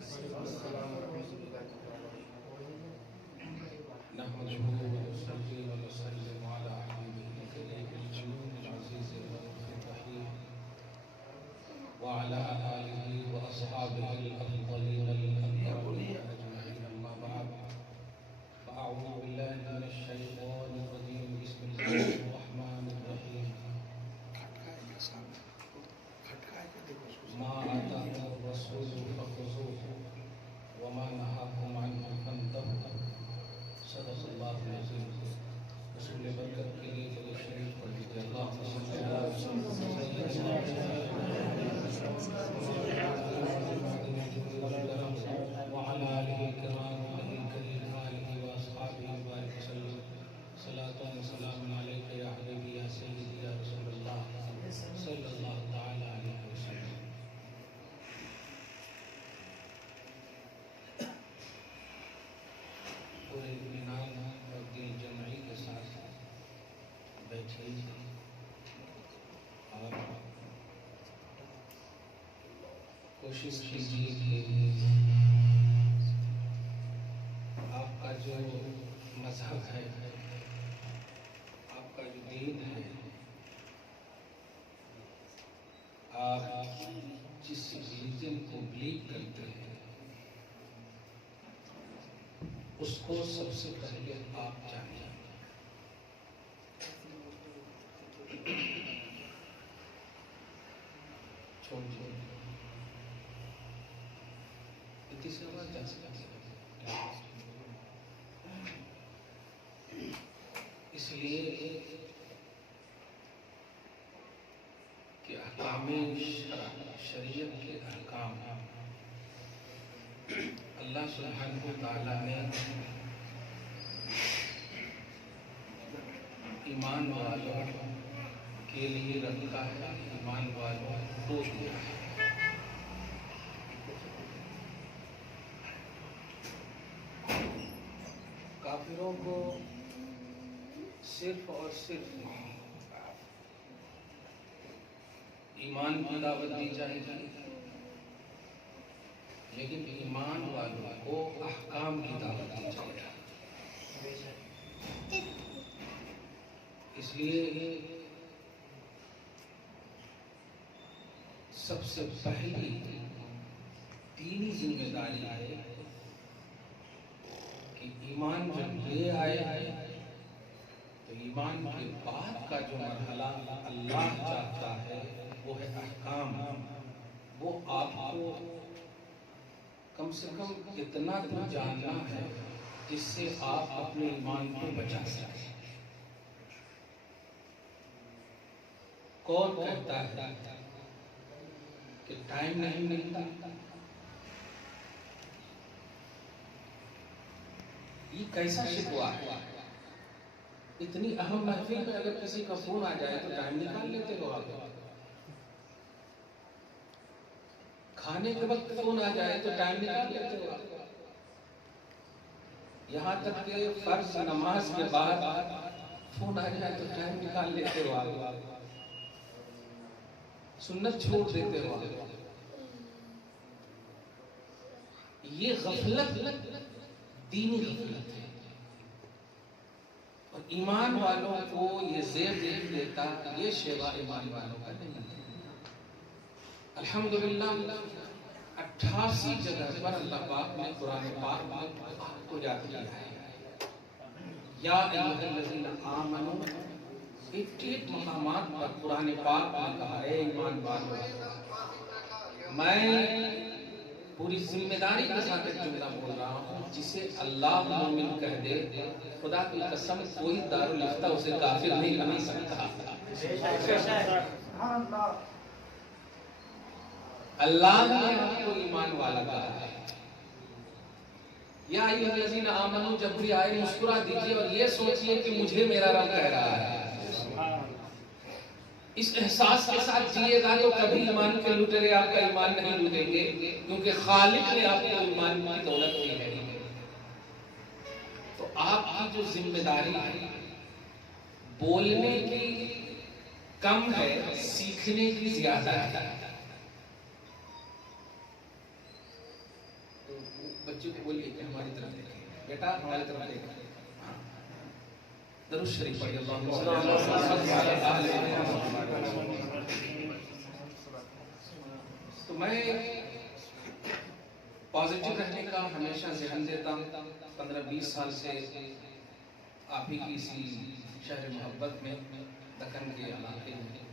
نحمده ونصلي ونسلم على حبيبه الكريم الجليل العزيز الرحيم وعلى آله وأصحابه الأفضلين الأكرمين أجمعين، أما بعد فأعوذ بالله من الشيطان الرجيم. بسم الله الرحمن الرحيم. ما آتاكم الرسول فخذوه وما نهاكم عنه فانتهوا. صدق اللہ العظیم. رسول برکت کے لیے جو شریف پڑھ لیجیے. اللہم صلی اللہ علیہ وسلم وعلى آله الكرام الكريم وآله وأصحابه وبارك وسلم. صلاة وسلام عليك يا حبيبي يا سيدي يا رسول الله صلى الله تعالى عليه وسلم. پورے اطمینان اور دل جمعی کے ساتھ بیٹھیے اور کوشش کیجیے کہ آپ کا جو مذہب ہے، آپ کا جو دین ہے، آپ جس ریلیجن کو بلیو کرتے ہیں اس کو سب سے پہلے آپ جانیں. اس لیے کہ احکام شریعت کے احکام اللہ سبحانہ و تعالیٰ نے ایمان والوں کے لیے رکھا ہے، ایمان والوں کو دیا ہے. کافروں کو صرف اور صرف ایمان کی دعوت دی جائے گی، لیکن ایمان والوں کو احکام کی دعوت دی جائے گی. اس لیے سب سے پہلی دینی ذمہ داری ہے کہ ایمان جب لے آئے تو ایمان کے بعد کا جو مرحلہ اللہ چاہتا ہے وہ ہے احکام. وہ آپ کو کم سے کم اتنا تو جاننا ہے جس سے آپ اپنے ایمان کو بچا سکیں. کون کہتا ہے کہ ٹائم نہیں ملتا؟ یہ کیسا شکوہ ہے؟ اتنی اہم محفل میں اگر کسی کا فون آ جائے تو ٹائم نکال لیتے ہو آپ. کھانے کے وقت فون آ جائے تو ٹائم نکال لیتے ہو آپ. یہاں تک کہ فرض نماز کے بعد فون آ جائے تو ٹائم نکال لیتے ہو آپ. سنت چھوڑ دیتے ہو آپ. یہ غفلت دینی غفلت ہے. اور ایمان والوں کو یہ زیر نہیں دیتا، یہ شیوا ایمان والوں کا نہیں ہے. الحمدللہ 88 جگہ پر اللہ پاک نے قرآن پاک میں آپ کو یاد کیا ہے. یا ایھا الذین آمنوا 88 مقامات پر قرآن پاک نے کہا اے ایمان والو. میں پوری ذمہ داری کے ساتھ ایک جملہ بول رہا ہوں، جسے اللہ مومن کہہ دے خدا کی قسم کوئی دارالفتہ اسے کافر نہیں بنا سکتا. اللہ نے آپ کو ایمان والا کہا ہے. یا ایھا الذین آمنوا جب بھی آئے مسکرا دیجئے اور یہ سوچئے کہ مجھے میرا رب کہہ رہا ہے. اس احساس کے ساتھ جیے گا تو کبھی ایمان کے لٹیرے آپ کا ایمان نہیں لوٹیں گے، کیونکہ خالق نے آپ کو ایمان کی دولت دی ہے. تو آپ کی جو ذمہ داری ہے بولنے کی کم ہے، سیکھنے کی زیادہ ہے. بچوں کو بولیے کہ ہماری طرف دیکھیں، بیٹا ہماری طرف دیکھیں. درود شریف پڑھیے. تو میں پازیٹیو رہنے کا ہمیشہ ذہن دیتا ہوں. 15-20 سال سے آپ ہی کی اسی شہر محبت میں، دکن کے علاقے میں،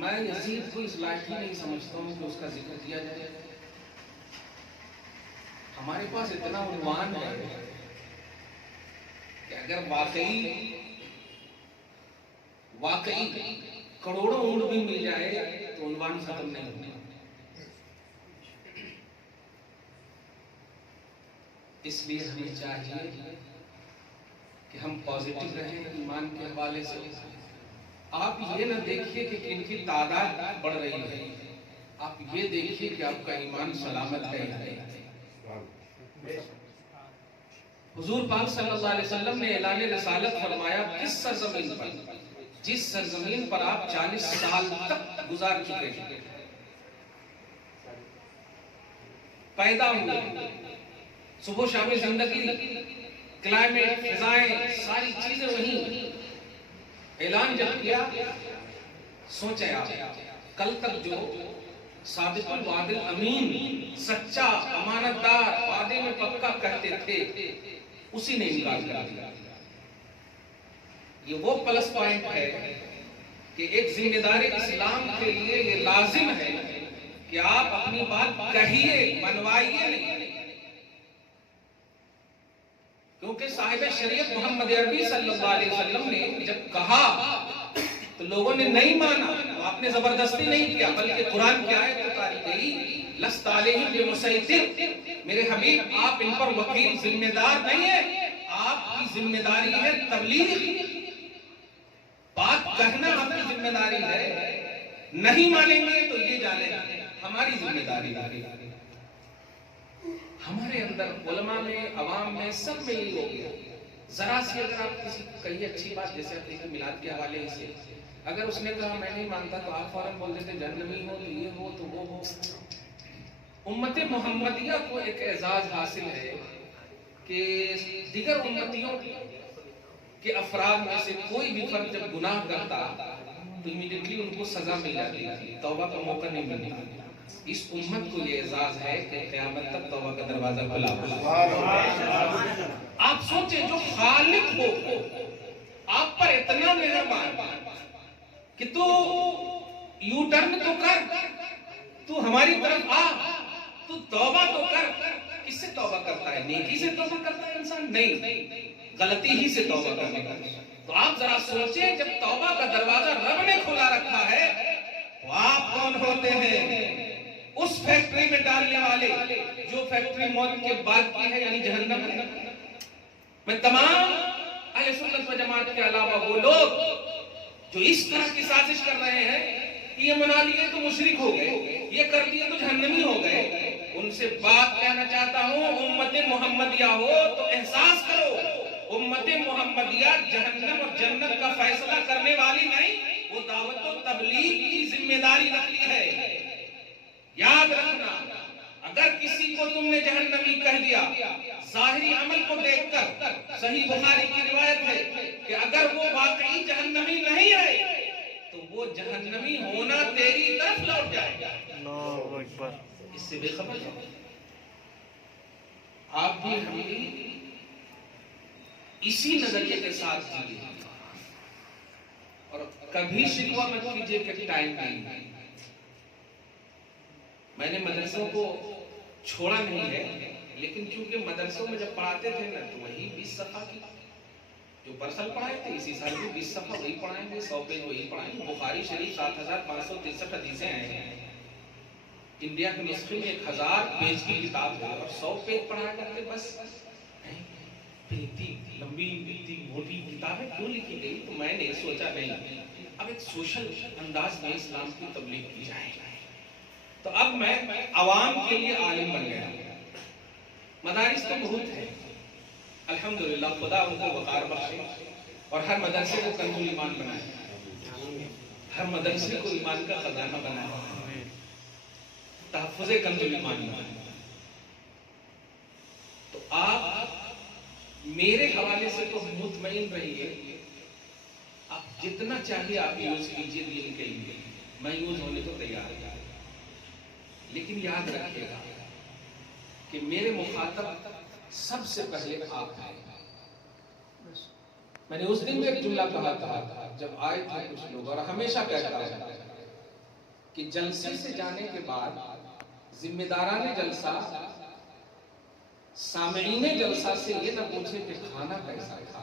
میں یزید کو اس لائق ہی نہیں سمجھتا ہوں کہ اس کا ذکر کیا جائے. ہمارے پاس اتنا عنوان ہے کہ اگر واقعی کروڑوں اونٹ بھی مل جائے تو عنوان ختم نہیں ہوگا. اس لیے ہمیں چاہیے کہ ہم پازیٹیو رہیں ایمان کے حوالے سے. آپ یہ نہ دیکھیے کہ کن کی تعداد بڑھ رہی ہے، آپ یہ دیکھیے کہ آپ کا ایمان سلامت ہے یا نہیں. حضور پاک صلی اللہ علیہ وسلم نے اعلان رسالت فرمایا کس سرزمین پر، جس سرزمین پر آپ 40 سال تک گزار چکے ہیں، پیدا ہوئے، صبح شام زندگی، کلائمیٹ، فضائیں، ساری چیزیں وہیں. اعلان جب کیا، سوچے آپ کل تک جو صادق الوعد الامین، سچا امانتدار، وعدے میں پکا کہتے تھے، اسی نے انکار کر دیا. یہ وہ پلس پوائنٹ ہے کہ ایک ذمہ دار اسلام کے لیے یہ لازم ہے کہ آپ اپنی بات کہیے، منوائیے نہیں. کیونکہ صاحب شریعت محمد عربی صلی اللہ علیہ وسلم نے جب کہا تو لوگوں نے نہیں مانا. آپ نے زبردستی نہیں کیا، بلکہ قرآن کی آیت اتاری گئی، لست علیہم بمسیطر، میرے حبیب آپ ان پر وکیل ذمہ دار نہیں ہیں، آپ کی ذمہ داری ہے تبلیغ. بات کہنا آپ کی ذمہ داری ہے، نہیں مانیں گے تو یہ جانیں ہماری ذمہ داری ہے. ہمارے اندر علماء میں، عوام میں، سب میں یہ ہو گیا. ذرا سی اگر آپ کسی کہیے اچھی بات، جیسے آپ دیکھیں میلاد کے حوالے سے، اگر اس نے کہا میں نہیں مانتا تو آپ فوراً بول دیتے جہنمی ہو، تو یہ ہو تو وہ ہو. امت محمدیہ کو ایک اعزاز حاصل ہے کہ دیگر امتیوں کے افراد میں سے کوئی بھی فرد جب گناہ کرتا تو امیڈیٹلی ان کو سزا مل جاتی تھی، توبہ کا موقع نہیں ملتا. اس امت کو یہ اعزاز ہے کہ قیامت تک توبہ کا دروازہ کھلا ہوا. آپ سوچیں جو خالق ہو آپ پر اتنا مہربان کہ تو یو ٹرن تو کر، تو ہماری طرف آ، تو توبہ تو کر. کس سے توبہ کرتا ہے؟ نیکی سے توبہ کرتا ہے انسان؟ نہیں، غلطی ہی سے توبہ کرنے کا. تو آپ ذرا سوچیں جب توبہ کا دروازہ رب نے کھلا رکھا ہے تو آپ کون ہوتے ہیں اس فیکٹری میں ڈالنے والے جو فیکٹری موت کے بعد کی ہے، یعنی جہنم ہے. میں تمام اہل سنت و جماعت کے علاوہ وہ لوگ جو اس طرح کی سازش کر رہے ہیں کہ یہ منا لیے تو مشرک ہو گئے، یہ کر لیے تو جہنمی ہو گئے، ان سے بات کہنا چاہتا ہوں امت محمدیہ ہو تو احساس کرو امت محمدیہ جہنم اور جنت کا فیصلہ کرنے والی نہیں، وہ دعوت و تبلیغ کی ذمہ داری رکھ لی ہے. یاد رکھنا اگر کسی کو تم نے جہنمی کہہ دیا، ظاہری عمل کو دیکھ کر صحیح بخاری کی روایت ہے کہ اگر وہ واقعی جہنمی نہیں ہے تو وہ جہنمی ہونا تیری طرف لوٹ جائے گا. اللہ اکبر. اس سے بے خبر ہو آپ بھی ہم بھی اسی نظریے کے ساتھ جیئے اور کبھی شکوہ مت کیجئے کہ ٹائم نہیں. میں نے مدرسوں کو چھوڑا نہیں ہے، لیکن چونکہ مدرسوں میں جب پڑھاتے تھے نا تو وہی 20 صفحہ کی جو پرسل پڑھائے تھے اسی سال بھی 20 صفحہ وہی پڑھائیں گے، 100 پیج وہی پڑھائیں گے. بخاری شریف 7563 حدیثیں ہیں، انڈیا کے نسخے میں 1000 پیج کی کتاب ہے اور 100 پیج پڑھا کرتے بس. اتنی لمبی اتنی موٹی کتابیں کیوں لکھی گئی؟ تو میں نے سوچا نہیں اب ایک سوشل انداز میں اسلام کی تبلیغ کی جائے. تو اب میں عوام کے لیے عالم بن گیا. مدارس تو بہت ہیں الحمدللہ، خدا ان کو وقار بخشے اور ہر مدرسے کو کنز ایمان بنائے، ہر مدرسے کو ایمان کا خزانہ بنائے، تحفظ کنز ایمان بنائے. میرے حوالے سے تو مطمئن رہیے، آپ جتنا چاہیے آپ یوز کیجیے دین کے لیے، میں یوز ہونے کو تیار ہوں، لیکن یاد رکھیے گا کہ میرے مخاطب سب سے پہلے آپ ہیں۔ میں نے اس دن میں ایک جملہ کہا تھا جب آئے تھے کچھ لوگ، اور ہمیشہ کہتا ہوں کہ جلسے سے جانے کے بعد ذمہ داران جلسہ سامعین جلسہ سے یہ نہ پوچھے کہ کھانا کیسا تھا،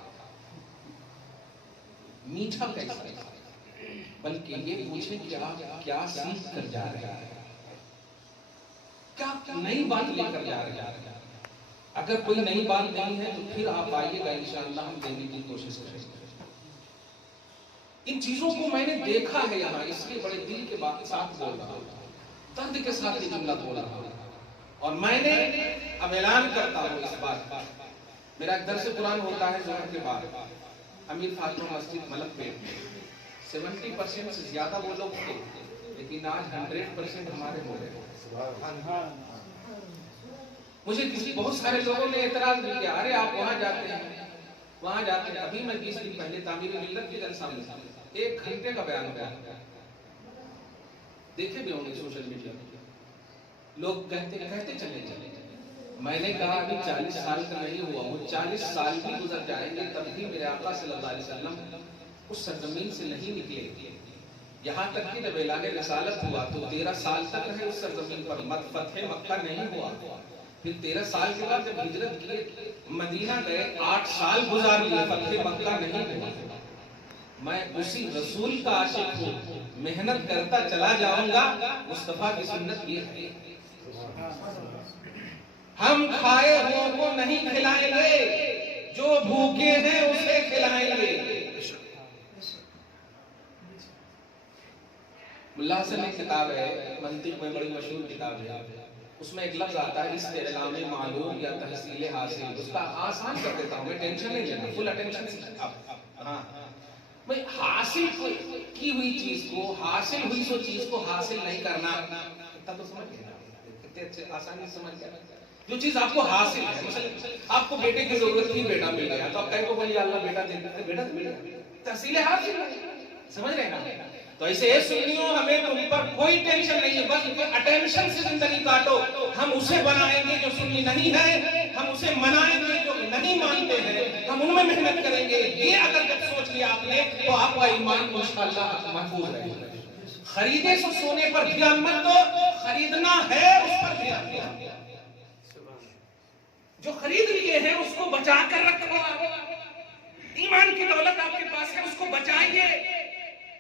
میٹھا کیسا تھا، بلکہ یہ پوچھے کہ آپ کیا سیکھ کر جا رہے ہیں، کیا نئی بات لے کر جا رہے ہیں۔ اگر کوئی نئی بات نہیں ہے تو پھر آپ آئیے گا، انشاءاللہ ہم دینے کی کوشش کریں گے۔ ان چیزوں کو میں نے دیکھا ہے یہاں، اس لیے بڑے دل کے ساتھ بول رہا ہوں، درد کے ساتھ یہ جملہ بول رہا ہوں، اور میں نے اب اعلان کرتا ہوں اس بات پر۔ میرا ایک درس قرآن ہوتا ہے ظہر کے بعد امیر فاطمہ مسجد ملک میں، 70% سے زیادہ وہ لوگ تھے، لیکن آج 100% ہمارے ہو گئے۔ مجھے بہت سارے لوگوں نے اعتراض بھی کیا، ارے آپ وہاں جاتے ہیں وہاں جاتے ہیں۔ ابھی میں 20 دن پہلے تعمیر ملت کے جلسہ میں 1 گھنٹے کا بیان ہوا، دیکھے بھی ہوں گے سوشل میڈیا میں، لوگ کہتے چلے میں نے کہا ابھی 40 سال کا نہیں ہوا ہوں، 40 سال بھی گزر جائیں گے تب بھی میرے آقا صلی اللہ علیہ وسلم اس سرزمین سے نہیں نکلے گے، یہاں تک کہ جب اعلان رسالت ہوا تو 13 سال تک رہے اس سرزمین پر، فتح مکہ نہیں ہوا، پھر 13 سال کے بعد جب ہجرت کیے مدینہ گئے، 8 سال گزار لیے، فتح مکہ نہیں ہوا۔ میں اسی رسول کا عاشق ہوں، محنت کرتا چلا جاؤں گا، مصطفیٰ کی سنت یہ ہے۔ ہم کھائے ہوئے کو نہیں کھلائیں گے، جو بھوکے ہیں اسے کھلائیں گے۔ ملا حسن ایک کتاب ہے منطق میں، بڑی مشہور کتاب ہے، اس میں ایک لفظ آتا ہے استعلام معلوم یا تحصیل حاصل، اس کا آسان کر دیتا ہوں میں، ٹینشن نہیں لینا، فل اٹینشن سے۔ ہاں میں حاصل کی ہوئی چیز کو، حاصل ہوئی سو چیز کو حاصل نہیں کرنا، اتنا تو سمجھ گیا، کتنے اچھے آسانی سمجھ گیا۔ جو چیز آپ کو حاصل ہے، مثلا آپ کو بیٹے کی ضرورت تھی، بیٹا مل گیا تو آپ کہیں کو بولیے اللہ بیٹا دے دیتے، بیٹا تو مل گیا، تحصیل حاصل ہے، سمجھ رہے ہیں؟ تو ایسے سنیوں ہمیں تم پر کوئی ٹینشن نہیں ہے، بس اٹینشن سے زندگی کاٹو۔ ہم اسے بنائیں گے جو سنی نہیں ہے، ہم اسے منائیں گے جو نہیں مانتے ہیں، ہم ان میں محنت کریں گے۔ یہ اگر جب سوچ لیا آپ نے تو آپ کا ایمان انشاءاللہ محفوظ رہے گا۔ خریدے سو سونے پر دھیان مت دو، خریدنا ہے اس پر دھیان دو۔ جو خرید لیے ہیں اس کو بچا کر رکھو، ایمان کی دولت آپ کے پاس ہے، اس کو بچائیے۔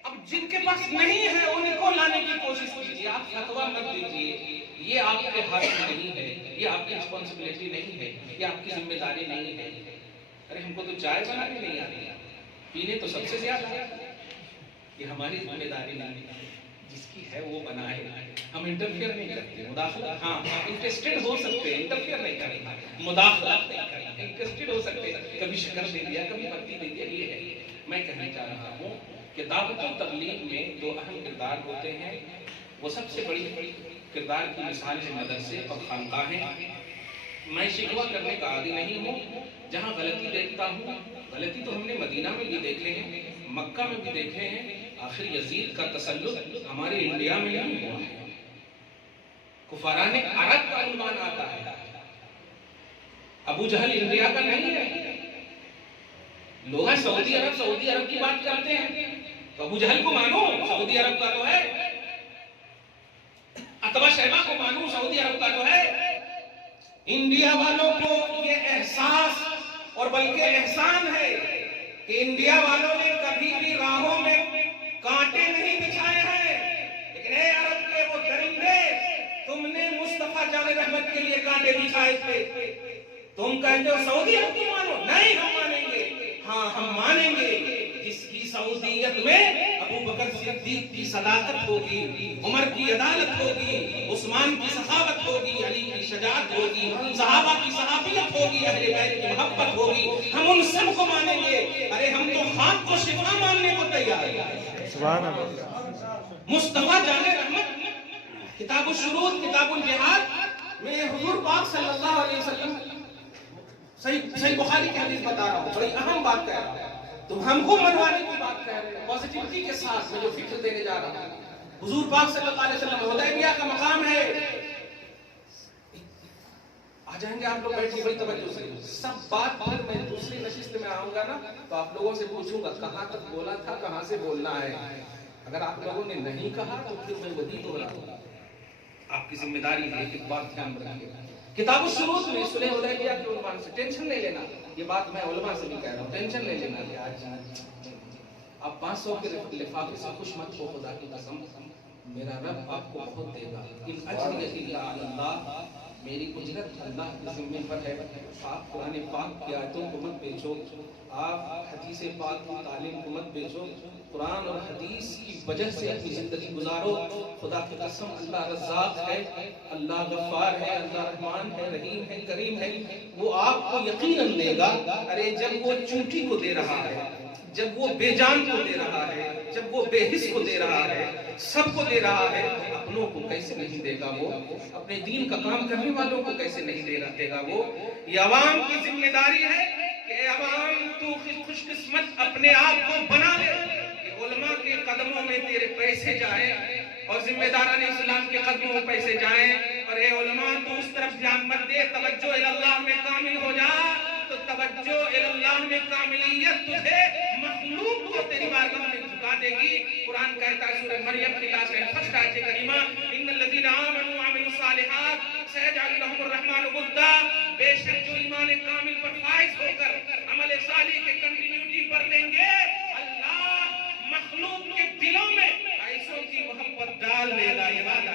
اب جن کے پاس نہیں ہے ان کو لانے کی کوشش کیجیے، آپ فتویٰ مت دیجیے، یہ آپ کے حق نہیں ہے، یہ آپ کی رسپانسبلٹی نہیں ہے، یہ آپ کی ذمہ داری نہیں ہے۔ ارے ہم کو تو چائے بنانے نہیں آتی، پینے تو سب سے زیادہ، یہ ہماری ذمہ داری نہیں ہے، جس کی ہے وہ بنائے۔ ہم انٹرفیئر نہیں کرتے، مداخلت، ہاں انٹرسٹڈ ہو سکتے ہیں، انٹرفیئر نہیں کریں، مداخلت نہیں کریں، انٹرسٹڈ ہو سکتے ہیں، کبھی شکر دے دیا کبھی پتی دے دیا۔ یہ ہے میں کہنا چاہ رہا ہوں کہ دعوت و تبلیغ میں 2 اہم کردار ہوتے ہیں، وہ سب سے بڑی کردار کی مثال ہے مدرسے اور خانقاہیں۔ میں شکوہ کرنے کا عادی نہیں ہوں، جہاں غلطی دیکھتا ہوں، غلطی تو ہم نے مدینہ میں بھی دیکھے ہیں، مکہ میں بھی دیکھے ہیں، آخر یزید کا تسلط ہمارے انڈیا میں نہیں ہوا ہے، کفاران عرب کا عنوان آتا ہے، ابو جہل انڈیا کا نہیں ہے۔ لوگ سعودی عرب کی بات کرتے ہیں تو ابو جہل کو مانو، سعودی عرب کا تو ہے، عتبہ شیبہ کو مانو، سعودی عرب کا تو ہے۔ انڈیا والوں کو یہ احساس اور بلکہ احسان ہے کہ انڈیا والوں نے کبھی بھی راہوں میں کانٹے نہیں بچھائے ہیں، لیکن اے عرب کے وہ درندے، تم نے مصطفیٰ جان رحمت کے لیے کانٹے بچھائے تھے۔ تم کہتے ہو سعودی عرب کو مانو، نہیں ہم مانیں گے، ہاں ہم مانیں گے جس کی سعودیت میں ابو بکر صدیق کی صداقت ہوگی، عمر کی عدالت ہوگی، عثمان کی سخاوت ہوگی، علی کی شجاعت ہوگی، صحابہ کی صحابیت ہوگی، اہل بیت کی محبت ہوگی، ہم ان سب کو مانیں گے۔ ارے ہم تو خاک کو شفا ماننے کو تیار ہیں۔ سبحان اللہ۔ مصطفیٰ جان رحمت کتاب الشروط، کتاب الجہاد میں حضور پاک صلی اللہ علیہ وسلم صحیح بخاری کی حدیث بتا رہا ہوں، بڑی اہم بات کہہ رہا ہوں، تو ہم کو منوانے کی بات کہہ رہے ہیں پازیٹیوٹی کے ساتھ میں جو فکر دینے جا رہا ہوں۔ حضور پاک صلی اللہ علیہ وسلم حدیبیہ کا مقام ہے، آ جائیں گے آپ لوگ بیٹھے بڑی توجہ سے، سب بات پھر میں دوسری نشست میں آؤں گا نا تو آپ لوگوں سے پوچھوں گا کہاں تک بولا تھا، کہاں سے بولنا ہے۔ اگر آپ لوگوں نے نہیں کہا تو پھر میں وہی بولا ہوں، آپ کی ذمہ داری ہے، ایک بات دھیان رکھیے۔ کتاب الشروط میں صلح حدیبیہ کے عنوان سے ٹینشن نہیں لینا، یہ بات میں علماء سے بھی کہہ رہا ہوں، ٹینشن نہیں لینا کہ آج آپ 500 کے لفافے سے خوش مت ہو، خدا کی قسم میرا رب آپ کو بہت دے گا۔ ان اجریت الا علی اللہ، میری اجرت اللہ کے ذمہ پر ہے۔ آپ قرآن پاک کی آیتوں کو مت بیچو، آپ حدیث پاک کی تعلیم کو مت بیچو، قرآن اور حدیث کی وجہ سے اپنی زندگی گزارو۔ خدا کی قسم اللہ رزاق ہے، اللہ غفار ہے، اللہ رحمان ہے، رحیم ہے، کریم ہے، وہ آپ کو یقیناً دے گا۔ ارے جب وہ چونٹی کو دے رہا ہے، جب وہ بے جان کو دے رہا ہے، جب وہ بے حس کو دے رہا ہے، سب کو دے رہا ہے، تو اپنوں کو کیسے نہیں دے گا وہ؟ اپنے دین کا کام کرنے والوں کو کیسے نہیں دے گا وہ؟ یہ عوام کی ذمہ داری ہے کہ عوام تو خوش قسمت اپنے آپ کو بنا لے کہ علماء کے قدموں میں تیرے پیسے جائیں اور ذمہ داران اسلام کے قدموں میں پیسے جائیں۔ اور اے علماء تو اس طرف دھیان مت دے، توجہ اللہ میں کامل ہو جا تو توجہ اللہ میں کاملیت تجھے مخلوق کو تیری بارگاہ میں جھکا دے گی۔ قرآن کہتا ہے سورہ مریم کی لاسٹ فرسٹ آیت کریمہ، ان الذین آمنوا وعملوا الصالحات سیجعل لهم الرحمن ودا، بے شک جو ایمان کامل پر فائز ہو کر عمل صالح کے کنٹینیوٹی پر دیں گے، اللہ مخلوق کے دلوں میں ایسوں کی محبت ڈال دے گا۔ یہ بات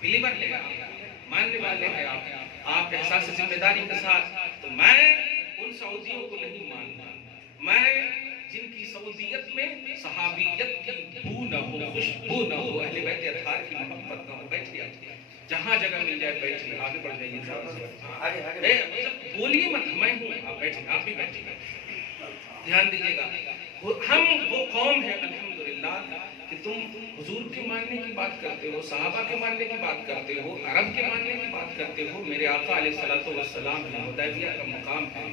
بلیور لے گا، ماننے والے ہیں آپ احساس ذمہ داری کے ساتھ۔ تو میں ان سعودیوں کو نہیں مانتا، میں جن کی سعودیت میں صحابیت کی بو نہ ہو، خوشبو نہ ہو، اہل بیت اطہار کی محبت نہ ہو، بیٹھیے جہاں جگہ مل جائے بیٹھیے، آگے بڑھ جائیے، بولیے مت، میں ہوں، آپ بیٹھیے، آپ بھی بیٹھیے، دھیان دیجیے گا۔ ہم وہ قوم ہے الحمدللہ کہ تم حضور کے ماننے کی بات کرتے ہو، صحابہ کے ماننے کی بات کرتے ہو، عرب کے ماننے کی بات کرتے ہو۔ میرے آقا علیہ السلام نے حدیبیہ کا مقام ہے،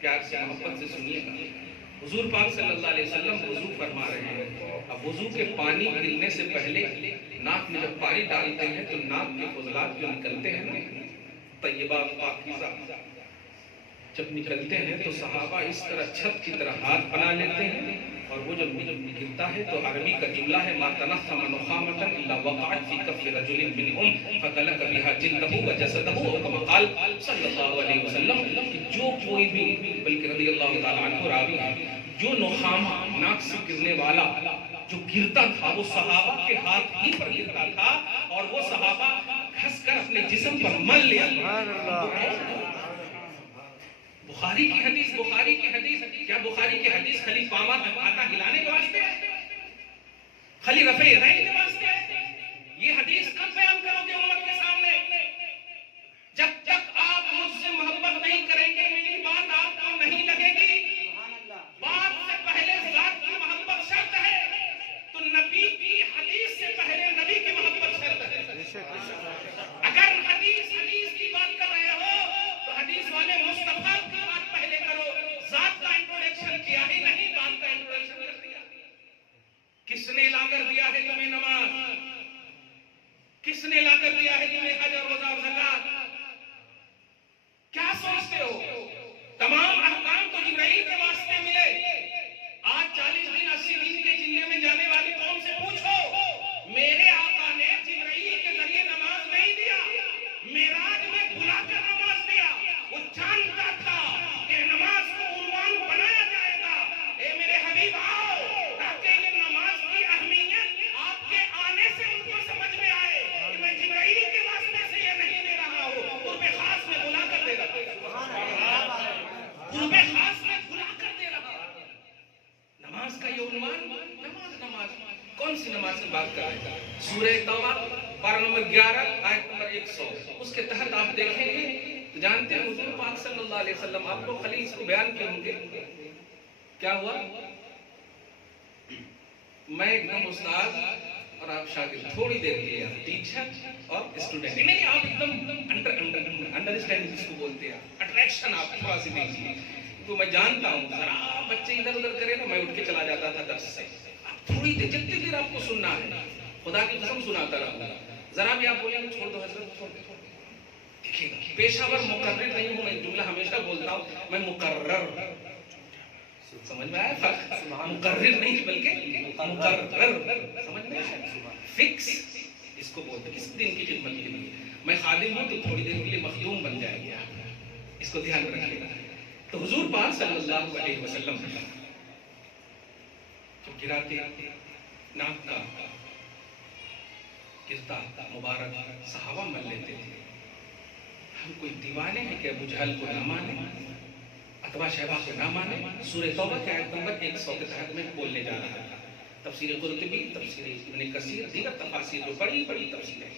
پیار سے محبت سے سنیے گا۔ حضور پاک صلی اللہ علیہ وسلم وضو فرما رہے ہیں، اب وضو کے پانی گرنے سے پہلے ناک میں جب پانی ڈالتے ہیں تو ناک کے فضلات جو نکلتے ہیں نا، طیبہ پاکیزہ، جب نکلتے ہیں تو صحابہ اس طرح چھت کی طرح ہاتھ بنا لیتے ہیں، اور وہ جب گرتا ہے تو عربی کا جملہ ہے ما تنخم نخامۃ الا وقعت فی کف رجل منهم فدلک بها جلدہ وجسدہ، اور کما قال صلی اللہ علیہ وسلم کہ جو کوئی بھی، بلکہ رضی اللہ تعالی عنہ راوی ہے، جو نخامہ ناک سے گرنے والا جو گرتا تھا وہ صحابہ کے ہاتھ ہی پر گرتا تھا، اور وہ صحابہ گھس کر اپنے جسم پر مل لیا۔ بخاری کی حدیث کیا بخاری کی حدیث خلی پاما دھماتا ہلانے کے واسطے ہے؟ خلی رفع یدین کے واسطے ہے؟ یہ حدیث کب بیان کرو گے امت کے سامنے؟ جب تک آپ مجھ سے محبت نہیں کریں گے، میری بات آپ کو نہیں لگے گی۔ بات سے پہلے ذات کی محبت شرط ہے، تو نبی کی حدیث سے پہلے نبی کی محبت شرط ہے۔ اگر حدیث کی بات کر رہے ہو تو حدیث والے مصطفیٰ کی بات پہلے کرو، ذات کا انٹروڈکشن کیا ہی نہیں، بات کا انٹروڈکشن کر دیا۔ کس نے لا کر دیا ہے تمہیں نماز؟ کس نے لا کر دیا ہے تمہیں حج اور روزہ اور زکات؟ کیا سوچتے ہو؟ تمام احکام تو جبرائیل کے واسطے ملے۔ آج 40 دن 80 دن کے جلنے میں جانے والی قوم سے پوچھو، میرے آقا نے جبرائیل کے ذریعے نماز نہیں دیا، معراج میں بلا کر نماز دیا۔ وہ جانتا تھا کہ نماز کو عنوان بنایا جائے گا، اے میرے حبیب آؤ، تاکہ یہ نماز کی اہمیت آپ کے آنے سے ان کو سمجھ میں آئے کہ میں جبرائیل کے واسطے سے یہ نہیں دے رہا ہوں، قرب خاص میں بلا کر دے رہا ہوں، قرب خاص میں بلا کر دے رہا ہوں۔ نماز کا یہ عنوان، نماز کون سی نماز سے بات کر رہے ہیں؟ سورہ توبہ پارہ نمبر 11 آیت نمبر 100، اس کے تحت آپ دیکھیں گے تو جانتے ہیں حضور پاک صلی اللہ علیہ وسلم، آپ لوگ خلی اس کو بیان کیے ہوں گے، کیا ہوا؟ میں ایک دم استاد اور آپ شاگرد، تھوڑی دیر کے لیے آپ ٹیچر اور اسٹوڈنٹ، نہیں آپ ایک دم انڈرسٹینڈ جس کو بولتے ہیں، اٹریکشن آپ تھوڑا سی دیکھیے. تو میں جانتا ہوں ذرا بچے ادھر ادھر کرے نا میں اٹھ کے چلا جاتا تھا درس سے. آپ تھوڑی دیر، جتنی دیر آپ کو سننا ہے خدا کی قسم سناتا رہوں گا. ذرا بھی آپ بولیں چھوڑ دو حضرت، چھوڑ دو. دیکھیے گا پیشہ ور مقرر نہیں ہوں، میں جملہ ہمیشہ بولتا ہوں میں مقرر. سمجھ میں آیا فرق؟ مقرر نہیں بلکہ مقرر. سمجھ میں آیا؟ فکس اس کو بولتے ہیں. کس دن کی خدمت کے لیے میں خادم ہوں تو تھوڑی دیر کے لیے مخدوم بن جائے گا. اس کو دھیان رکھیے گا. تو حضور پاک صلی اللہ علیہ وسلم جب گراتے ناک کا گرتا مبارک صحابہ مل لیتے تھے. ہم کوئی دیوانے ہیں کہ ابو جہل کو نہ مانے، اتبا شہبہ کو نہ مانے. سورہ توبہ کے آیت نمبر 100 کے تحت میں بولنے جا رہا تھا. تفسیر قرطبی، تفسیر ابن کثیر، دیگر تفاسیر جو بڑی بڑی تفسیریں،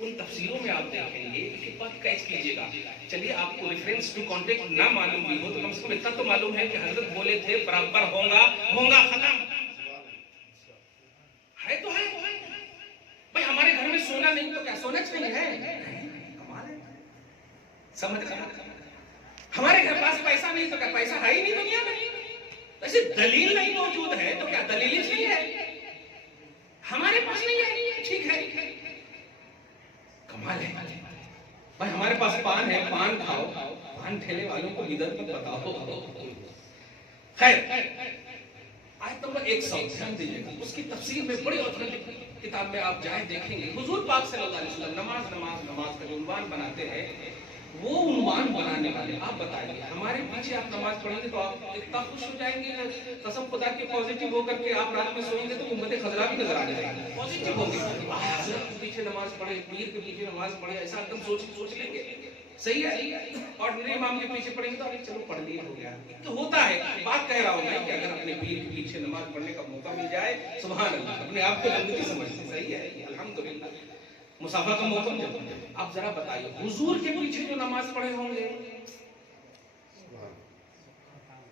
ان تفسیروں میں آپ دیکھیں گے ایک بات کیچ کیجیے گا. چلیے آپ کو ریفرنس ٹو کانٹیکٹ نہ معلوم بھی ہو تو کم سے کم اتنا تو معلوم ہے کہ حضرت بولے تھے برابر ہوں گا ختم ہے. تو ہے بھائی ہمارے گھر میں سونا نہیں تو کیا سونا چاہیے ہے؟ سمجھ رہا؟ ہمارے گھر پاس پیسہ نہیں تو کیا پیسہ ہے ہی نہیں دنیا میں؟ ویسے دلیل نہیں موجود ہے تو کیا دلیل نہیں ہے؟ ہمارے پاس نہیں ہے، ٹھیک ہے، کمال ہے بھائی. ہمارے پاس پان ہے، پان کھاؤ. پان ٹھیلے والوں کو بدعت مت بتاؤ. خیر، آیت نمبر 100 دھیان دیجیے گا. اس کی تفسیر میں بڑی اوتھینٹک کتاب میں آپ جائیں دیکھیں گے. حضور پاک صلی اللہ علیہ وسلم نماز نماز نماز کا جو عنوان بناتے ہیں، وہ عنوان بنانے والے آپ بتائیے ہمارے پیچھے آپ نماز پڑھیں گے تو آپ اتنا خوش ہو جائیں گے. قسم خدا کے پازیٹیو ہو کر کے آپ رات میں سوئیں گے تو امت خضرا بھی نظر آ جائے گی. پازیٹیو ہوں گے. حضرت کے پیچھے نماز پڑھے، پیر کے پیچھے نماز پڑھے، ایسا ایک دم سوچ لیں گے. صحیح ہے. اور میرے امام کے پیچھے پڑھیں گے تو چلو پڑھ لیا ہو گیا. تو ہوتا ہے بات کہہ رہا ہوں میں کہ اگر اپنے پیر کے پیچھے نماز پڑھنے کا موقع مل جائے سبحان اللہ، اپنے آپ کو زندگی سمجھتے. صحیح ہے، الحمدللہ مسافہ کا موقع ملتا ہے. آپ ذرا بتائیے حضور کے پیچھے جو نماز پڑھے ہوں گے،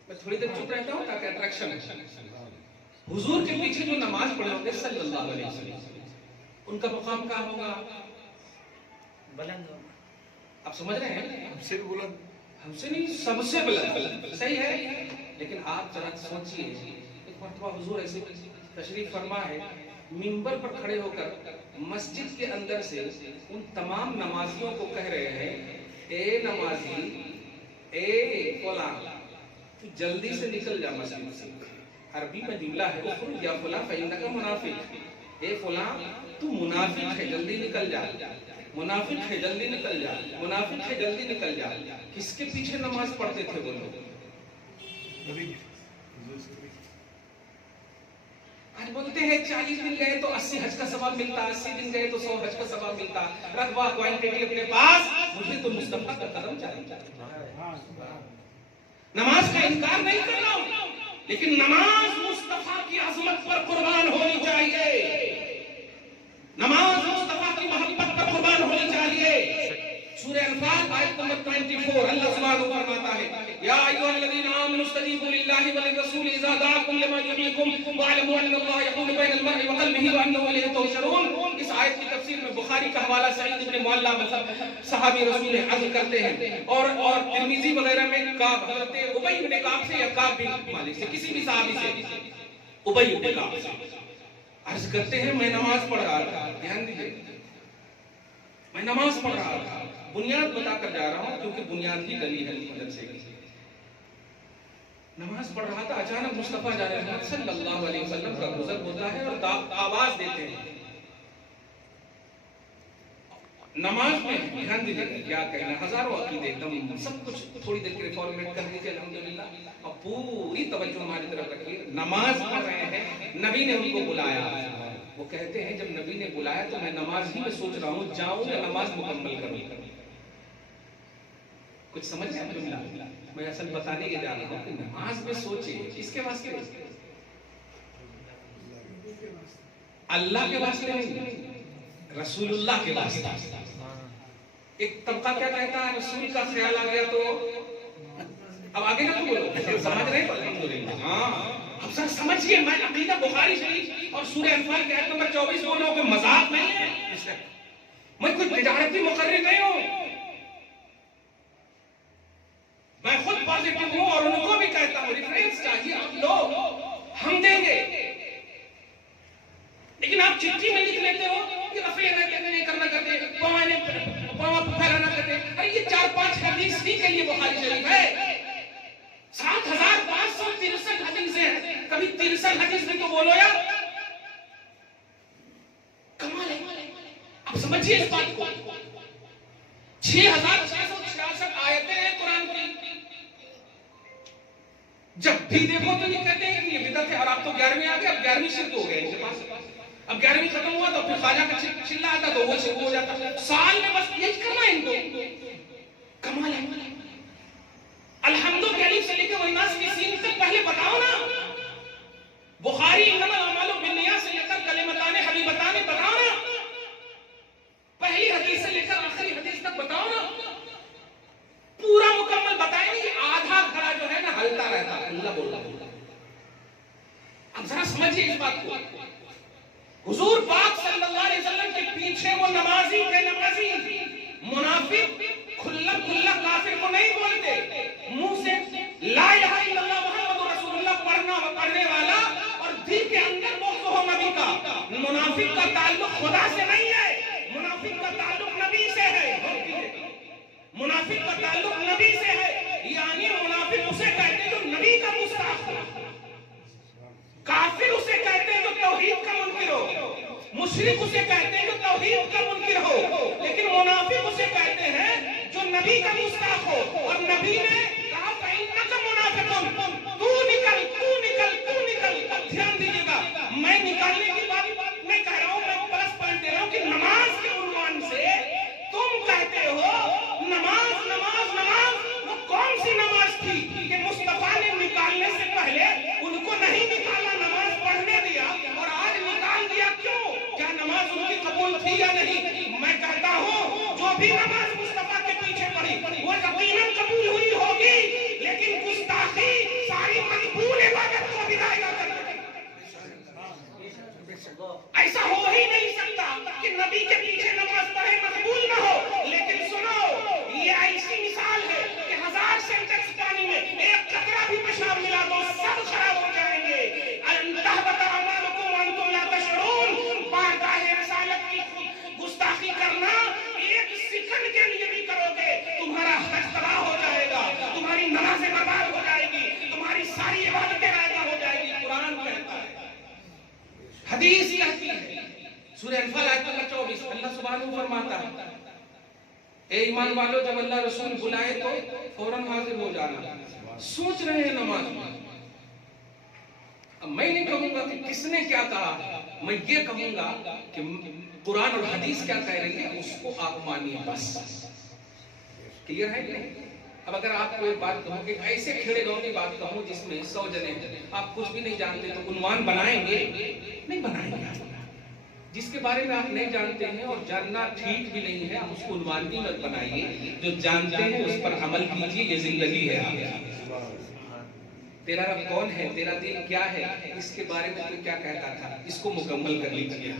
میں تھوڑی دیر چپ رہتا ہوں تاکہ اٹریکشن ہے. حضور کے پیچھے جو نماز پڑھے ہوں گے صلی اللہ علیہ وسلم، ان کا مقام کہاں ہوگا؟ بلند. آپ سمجھ رہے ہیں؟ ہم سے بلند، ہم سے نہیں، سب سے بلند. صحیح ہے. لیکن آپ ذرا سوچئے، ایک مرتبہ حضور ایسے تشریف فرما ہے، منبر پر کھڑے ہو کر مسجد کے اندر سے ان تمام نمازیوں کو کہہ رہے ہیں، اے نمازی، اے فلاں، تو جلدی سے نکل جا مسجد سے. عربی میں جملہ ہے، اخرج یا فلاں فإنک منافق. اے فلاں تو منافق ہے، جلدی نکل جا. منافق ہے، جلدی نکل جا. منافق ہے، جلدی نکل جا. کس کے پیچھے نماز پڑھتے تھے وہ لوگ؟ آج بولتے ہیں 40 دن گئے تو 80 حج کا ثواب ملتا، 80 دن گئے تو 100 حج کا ثواب ملتا. رقبہ کوانٹٹی اپنے پاس، مجھے تو مصطفیٰ کا قدم چاہیے. نماز کا انکار نہیں کر رہا ہوں، لیکن نماز مصطفیٰ کی عظمت پر قربان ہونی چاہیے. نماز مصطفیٰ کی محبت پر قربان ہونی چاہیے. سورہ انفال آیت نمبر 24 اللہ سبحانہ فرماتا ہے، یا ایھا الذین آمنوا استجیبوا للہ وللرسول اذا دعاکم لما یحییکم واعلموا ان اللہ یحول بین المرء وقلبہ وانہ الیہ تحشرون. اس آیت کی تفسیر میں بخاری کا حوالہ سعید بن معلّہ صحابی رسول عرض کرتے ہیں، اور ترمذی وغیرہ میں کعب، حضرت ابی بن کعب سے یا کعب بن مالک سے، کسی بھی صحابی سے، ابی بن کعب سے عرض کرتے ہیں میں نماز پڑھ رہا تھا. دھیان دیجیے، میں نماز پڑھ رہا تھا. بنیاد بتا کر جا رہا ہوں کیونکہ بنیاد ہی گلی ہے مدد سے. نماز پڑھ رہا تھا، اچانک مصطفیٰ جان محمد صلی اللہ علیہ وسلم کا گزر ہوتا ہے اور آواز دیتے ہیں. نماز میں دھیان دیجیے گا کیا کہنا، ہزاروں عقیدے ایک دم سب کچھ تھوڑی دیر کے لیے فارمیٹ کر دیجیے الحمدللہ، اور پوری توجہ ہماری طرف رکھیے. نماز پڑھ رہے ہیں، نبی نے ان کو بلایا. وہ کہتے ہیں جب نبی نے بلایا تو میں نماز ہی میں سوچ رہا ہوں جاؤں یا نماز مکمل کروں. کچھ سمجھ رہے ہیں جملہ؟ میں اصل بتانے کے جا رہا ہوں کہ نماز میں سوچے کس کے واسطے؟ اللہ کے واسطے نہیں، رسول اللہ کے واسطے. ایک طبقہ کیا کہتا ہے، رسول کا خیال آ گیا تو اب آگے نہ بولو، سمجھ رہے ہیں؟ ہاں اب سر سمجھئے میں عقیدہ بخاری شریف اور سورہ انفال کے آیت نمبر 24 بول رہا ہوں کہ مذاق نہیں ہے، میں کوئی تجارتی مقرر نہیں ہوں، میں خود پازیٹیو ہوں اور ان کو بھی کہتا ہوں ریفرنس چاہیے آپ لو، ہم دیں گے، لیکن آپ چٹھی میں لکھ لیتے ہو کہ رفع نہیں کرنا کرتے، پاما پھیلانا کرتے، ارے یہ 4-5 حدیث ہی کے لیے بخاری شریف ہے، 7563 حدیث ہیں، کبھی 63 حدیث میں تو بولو یار، کمال ہے۔ اب سمجھئے اس بات کو، 6666 آیتیں ہیں قرآن کی، جب بھی دیکھو تو یہ کہتے ہیں کہ یہ بدعت ہے، اور آپ تو 11ویں آ گئے، اب 11ویں شرک ہو گئے ان کے پاس، اب 11ویں ختم ہوا تو پھر خواجہ کا چلہ آتا تو وہ شروع ہو جاتا، سال میں بس یہی کرنا ہے ان کو، کمال ہے۔ الحمد کے الف سے لے کے والناس کی سین تک پہلے بتاؤ نا، بخاری انما الاعمال بالنیات سے لے کر کلمتان حبیبتان بتاؤ نا، پہلی حدیث سے لے کر آخری حدیث تک بتاؤ نا، پورا مکمل بتائیں گے، آدھا گھڑا جو ہے نا ہلتا رہتا ہے، اللہ بول رہا۔ اب ذرا سمجھیے اس بات کو، حضور پاک صلی اللہ علیہ وسلم کے پیچھے وہ نمازی تھے، نمازی منافق کھلا کھلا کافر کو نہیں بولتے، منہ سے لا الہ الا اللہ محمد رسول اللہ پڑھنے والا اور دل کے اندر بغض ہو نبی کا۔ منافق کا تعلق خدا سے نہیں ہے، منافق کا تعلق نبی سے ہے، منافق کا تعلق نبی سے ہے، یعنی منافق اسے کہتے ہیں جو نبی کا مستحق ہو، کافر اسے کہتے ہیں جو توحید کا منکر ہو، مشرک اسے کہتے ہیں جو توحید کا منکر ہو، لیکن منافق اسے کہتے ہیں جو نبی کا مستحق ہو، اور نبی نے کہا فَإِنَّكَ مُنَافِقٌ، تو نکل تو نکل تو نکل۔ اب دھیان دیجئے گا، میں نکالنے کی بات میں کہہ رہا ہوں، میں پلس پوائنٹ دے رہا ہوں کہ نماز کے عنوان سے تم کہتے ہو نماز نماز نماز، وہ کون سی نماز تھی کہ مصطفیٰ نے نکالنے سے پہلے ان کو نہیں نکالا، نماز پڑھنے دیا، اور آج نکال دیا، کیوں؟ کیا نماز ان کی قبول تھی یا نہیں؟ میں کہتا ہوں جو بھی نماز مصطفیٰ کے پیچھے پڑھی وہ یقیناً قبول ہوئی ہوگی، لیکن گستاخی ساری مقبول عبادت کو بدایا کرتی، ایسا ہو ہی نہیں سکتا کہ نبی کے پیچھے نماز پڑھے مقبول نہ ہو۔ لیکن سنو، یہ ایسی مثال ہے کہ 1000 سینٹیکس پانی میں ایک قطرہ بھی پیشاب ملا تو سب خراب ہو جائیں گے۔ انتہبط اعمالکم وانتم لا تشعرون، بارگاہ رسالت کی گستاخی کرنا ایک سیکنڈ کے لیے بھی کرو گے تمہارا حج تباہ ہو جائے گا، تمہاری نمازیں برباد ہو جائے گی، تمہاری ساری عبادتیں رائگاں ہو جائے گی۔ قرآن کہتا ہے، حدیث کہتی ہے، سورہ انفال آیت نمبر 24 اللہ سبحانہ فرماتا ہے اے ایمان والو جب اللہ رسول بلائے تو فوراً حاضر ہو جانا۔ سوچ رہے ہیں نماز میں، اب میں نہیں کہوں گا کہ کس نے کیا کہا، میں یہ کہوں گا کہ قرآن اور حدیث کیا کہہ رہی ہے اس کو آپ مانیے، بس کلیئر ہے کہ نہیں؟ اب اگر آپ کو ایک بات کہوں کہ ایسے کھڑے گاؤں کی بات کہوں جس میں 100 جنے آپ کچھ بھی نہیں جانتے تو عنوان بنائیں گے؟ نہیں بنائیں گے۔ جس کے بارے میں آپ نہیں جانتے ہیں اور جاننا ٹھیک بھی نہیں ہے، آپ اس کو عنوان بھی مت بنائیے، جو جانتے ہیں اس پر عمل کیجیے، یہ زندگی ہے آپ کی۔ تیرا رب کون ہے، تیرا دین کیا ہے، اس کے بارے میں تو کیا کہتا تھا، اس کو مکمل کر لیجیے،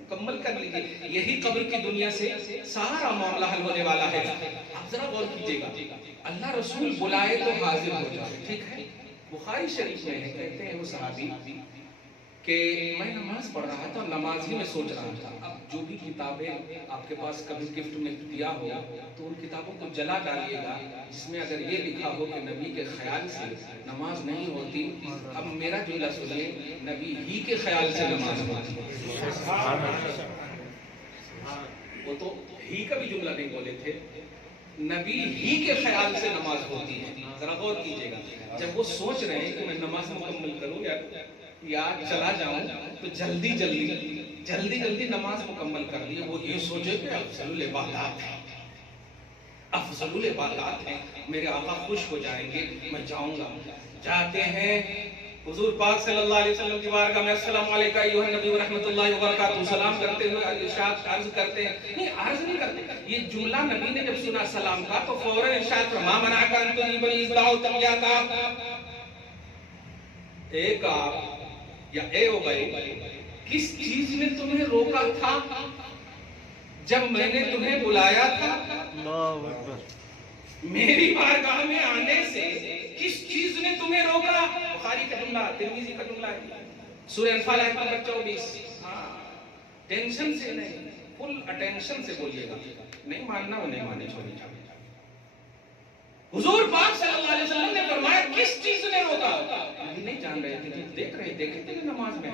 مکمل کر لیجیے، یہی قبر کی دنیا سے سارا معاملہ حل ہونے والا ہے۔ اب ذرا غور کیجیے گا، اللہ رسول بلائے تو حاضر ہو جائے، ٹھیک ہے؟ بخاری شریف میں ہے، کہتے ہیں وہ صحابی کہ میں نماز پڑھ رہا تھا اور نماز ہی میں سوچ رہا تھا، اب جو بھی کتابیں آپ کے پاس کبھی گفٹ میں دیا ہو تو ان کتابوں کو جلا ڈالیے گا جس میں اگر یہ لکھا ہو کہ نبی کے خیال سے نماز نہیں ہوتی۔ اب میرا جملہ سنیے، نبی ہی کے خیال سے نماز ہوتی ہے۔ وہ تو ہی کا بھی جملہ نہیں بولے تھے، نبی ہی کے خیال سے نماز ہوتی ہے۔ ذرا غور کیجیے گا، جب وہ سوچ رہے ہیں کہ میں نماز مکمل کروں یا چلا جاؤں تو جلدی جلدی نماز مکمل کر لی، وہ یہ سوچے کہ افضل العبادات ہے، افضل العبادات ہے، میرے آقا خوش ہو جائیں گے، میں جاؤں گا۔ جاتے ہیں حضور پاک صلی اللہ علیہ وسلم کی بارگاہ میں، السلام علیکم ایھا النبی ورحمۃ اللہ وبرکاتہ، سلام کرتے ہوئے ارشاد عرض کرتے ہیں، نہیں عرض نہیں کرتے، یہ جملہ نبی نے جب سنا سلام کا تو فوراً ارشاد فرمایا ما منعک ان تجیب اذ دعوتک یا کعب، ایک آپ یا اے ابی کس چیز نے تمہیں روکا تھا جب میں نے تمہیں بلایا تھا؟ اللہ اکبر. میری بارگاہ میں آنے سے کس چیز نے تمہیں روکا؟ بخاری کا جملہ، ترمذی کا جملہ ہے، سورہ انفال آیت نمبر 24. ٹینشن سے نہیں، فل اٹینشن سے بولیے گا. نہیں ماننا وہ نہیں مانے، چھوڑی جائے. حضور پاک صلی اللہ علیہ وسلم نے فرمایا کس چیز نے روکا؟ نہیں جان رہے تھے، دیکھ رہے دیکھے تھے نماز میں،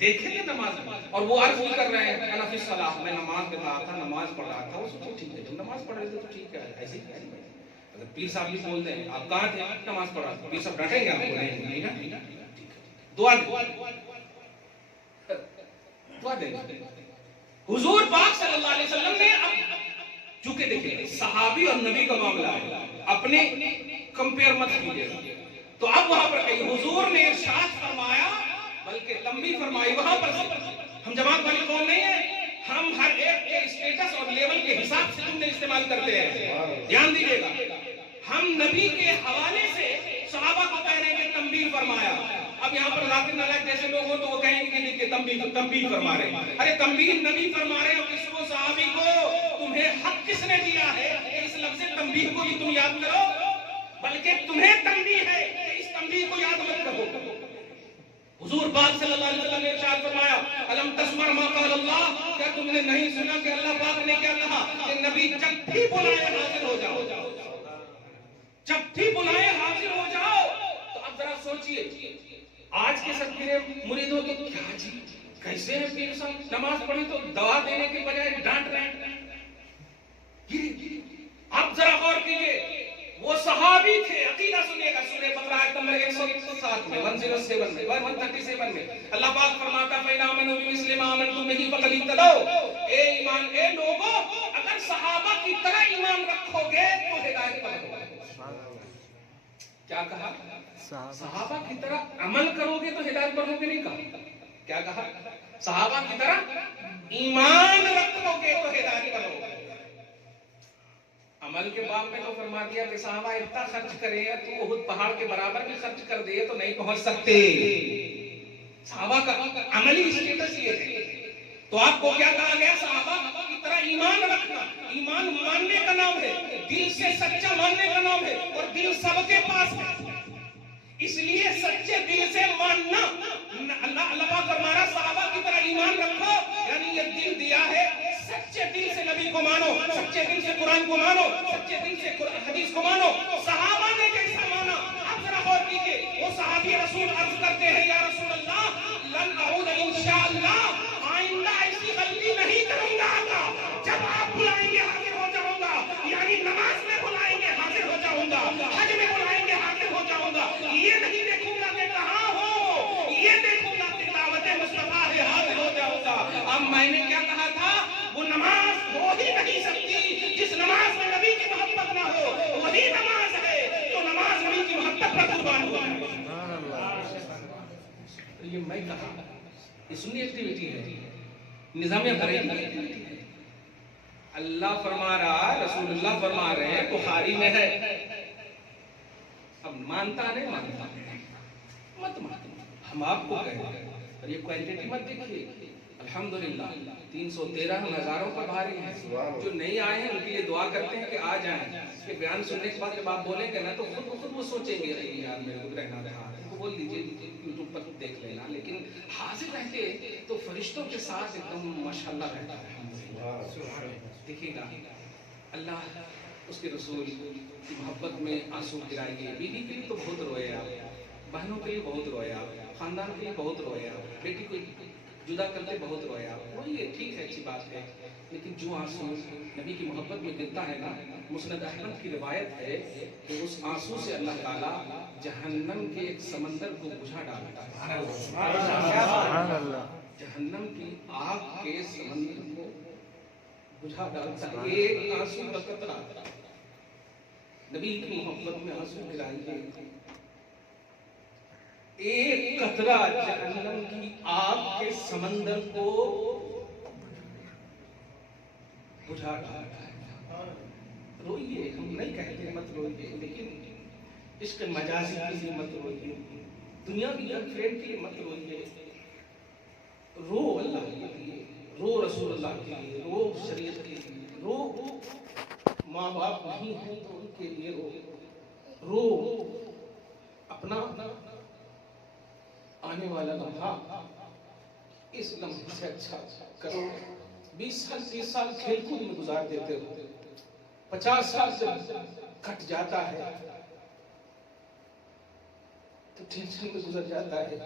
دیکھے تھے نماز میں، اور وہ عرض بھی کر رہے ہیں انا فی الصلاۃ، میں نماز پڑھ رہا تھا، نماز پڑھ رہا تھا. وہ سوچو ٹھیک ہے، جب نماز پڑھ رہے تھے تو ٹھیک ہے، ایسے ہی ہے. اگر پیر صاحب بھی بولتے ہیں آپ کہاں تھے؟ نماز پڑھ رہا تھا. پیر صاحب ڈانٹیں گے آپ کو؟ نہیں نا، دعا دیں. حضور پاک صلی اللہ علیہ وسلم نے چونکہ دیکھیں صحابی اور نبی کا معاملہ ہے، اپنے کمپیئر مت کیجیے. تو اب وہاں پر کہیں حضور نے ارشاد فرمایا بلکہ تنبیہ فرمائی. وہاں پر ہم جماعت والی قوم نہیں ہے، ہم ہر ایک کے اسٹیٹس اور لیول کے حساب سے تم نے استعمال کرتے ہیں. دھیان دیجیے گا، ہم نبی کے حوالے سے صحابہ کو کہہ رہے ہیں کہ تنبیہ فرمایا. اب یہاں پر ذاکر نالائق جیسے لوگ ہوں تو وہ کہیں گے کہ تنبیہ فرما رہے ہیں. ارے تنبیہ نبی فرما رہے ہیں، اور کس کو؟ صحابی کو. تمہیں حق کس نے دیا ہے کہ اس لفظ تنبیہ کو بھی تم یاد کرو؟ بلکہ تمہیں تنبیہ ہے کہ اس تنبیہ کو یاد مت کرو. حضور پاک صلی اللہ علیہ وسلم نے ارشاد فرمایا الم تسمع ما قال اللہ، کیا تم نے نہیں سنا کہ اللہ پاک نے کیا کہا کہ نبی جب بھی بلائے حاضر ہو جاؤ، جب بھی بلائے حاضر ہو جاؤ. تو اب ذرا سوچئے آج کے سب میرے مرید ہو تو کیا جی کیسے ہیں پیر صاحب، نماز پڑھی تو دوا دینے کے بجائے ڈانٹ رہے ہیں. اب ذرا غور کیجئے، وہ صحابی تھے. عقیدہ سنیے گا، سورہ بقرہ آیت نمبر 107 میں 107 میں 137 میں اللہ پاک فرماتا فَإِنْ آمَنُوا بِمِثْلِ مَا آمَنْتُم بِهِ فَقَدِ اهْتَدَوْا. اے ایمان اے لوگو، اگر صحابہ کی طرح ایمان رکھو گے تو ہدایت پاؤ گے. کیا کہا؟ صحابہ کی طرح عمل کرو گے تو ہدایت پاؤ گے. نہیں کہا، کیا کہا؟ صحابہ کی طرح ایمان رکھو گے تو ہدایت پاؤ گے. عمل کے باب میں تو فرما دیا کہ صحابہ اتنا خرچ کرے تو احد پہاڑ کے برابر بھی خرچ کر دے تو نہیں پہنچ سکتے. صحابہ کا عملی اسٹیٹس یہ ہے. تو آپ کو کیا کہا گیا؟ صحابہ کی طرح ایمان رکھنا. ایمان ماننے کا نام ہے، دل سے سچا ماننے کا نام ہے، اور دل سب کے پاس ہے. اس لیے سچے دل سے ماننا، اللہ پاک فرما رہا صحابہ کی طرح ایمان رکھو، یعنی یہ دل دیا ہے، سچے دل سے نبی کو مانو، سچے دل سے قرآن کو مانو، سچے دل سے حدیث کو مانو. صحابہ نے کیسا مانا؟ اب ذرا غور کیجئے. وہ صحابی رسول عرض کرتے ہیں یا رسول اللہ لن اعود انشاءاللہ، آئندہ ایسی غلطی نہیں کروں گا. جب آپ بلائیں گے حاضر ہو جاؤں گا، یعنی نماز میں بلائیں گے حاضر ہو جاؤں گا، حج میں بلائیں گے حاضر ہو جاؤں گا. یہ نہیں دیکھوں گا کہ کہاں ہو، یہ دیکھوں گا کہ دعوت مصطفیٰ ہے حاضر ہو جاؤں گا. اب میں نے کیا کہا تھا؟ وہ نماز ہو ہی نہیں سکتی جس نماز میں نبی کی محبت نہ ہو. وہی نماز ہے تو نماز نبی کی محبت پر قربان ہو جائے. یہ میں کہا یہ سنی ایکٹیویٹی ہے، نظامیہ بریلی کی ایکٹیویٹی ہے. اللہ فرما رہا، رسول اللہ فرما رہے ہیں، بخاری میں ہے. اب مانتا نہیں مانتا مت مانتا. ہم آپ کو کہتے ہیں اور یہ کوانٹٹی مت دیکھیے. الحمدللہ 313 ہزاروں پر بھاری ہیں. جو نہیں آئے ہیں ان کے لیے دعا کرتے ہیں کہ آ جائیں. اس کے بیان سننے کے بعد جب آپ بولیں گے نا تو خود وہ سوچیں گے یار میرے کو رہنا تھا. ان کو بول دیجئے یوٹیوب پر دیکھ لینا. لیکن حاضر رہتے تو فرشتوں کے ساتھ ایک دم ماشاءاللہ رہتا ہے. دیکھیے گا اللہ اس کے رسول کی محبت میں آنسو گرائیے. بیوی کے لیے تو بہت روئے آپ، بہنوں کے لیے بہت روئے آپ، خاندان کے لیے بہت روئے آپ، بیٹی کو جدا کرتے بہت روئے آپ. وہی ہے، ٹھیک ہے، اچھی بات ہے. لیکن جو آنسو نبی کی محبت میں گرتا ہے نا، مسند احمد کی روایت ہے کہ اس آنسو سے اللہ تعالیٰ جہنم کے ایک سمندر کو بجھا ڈالتا ہے. جہنم کی آگ کے سمندر کو بجھا ڈالتا ہے. ایک آنسو کا قطرہ نبی کی محبت میں آنسو گرائیے. ایک قطرہ جہنم کی آگ کے سمندر کو بجھا ڈالتا ہے. روئیے، ہم نہیں کہتے مت روئیے، لیکن عشق مجازی کے لیے مت روئیے، دنیاوی گرل فرینڈ کے لیے مت روئیے، رو اللہ کے لیے، رو رسول اللہ کے لیے، رو شریعت کے لیے، رو ماں باپ نہیں ہیں تو ان کے لیے رو اپنا آنے والا لمحہ اس لمحے سے اچھا کرو۔ 20 سال 30 سال کھیل کود میں گزار دیتے ہو، 50 سال جب کٹ جاتا ہے تو ٹینشن میں گزر جاتا ہے،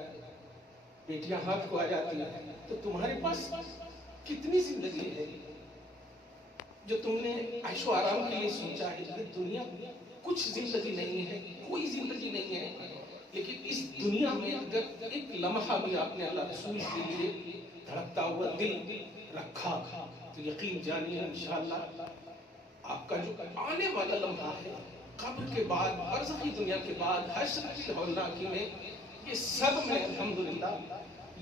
بیٹیاں ہاتھ کو آ جاتی ہیں، تو تمہارے پاس کتنی زندگی ہے جو تم نے عیش و آرام کے لیے سوچا ہے؟ یہ دنیا کچھ زندگی نہیں ہے، کوئی زندگی نہیں ہے، لیکن اس دنیا میں اگر ایک لمحہ بھی آپ نے اللہ رسول کے لیے دھڑکتا ہوا دل رکھا تو یقین جانیے انشاءاللہ آپ کا جو آنے والا لمحہ ہے، قبر کے بعد، برزخی دنیا کے بعد، حشر کی ہولناکی میں، یہ سب میں الحمدللہ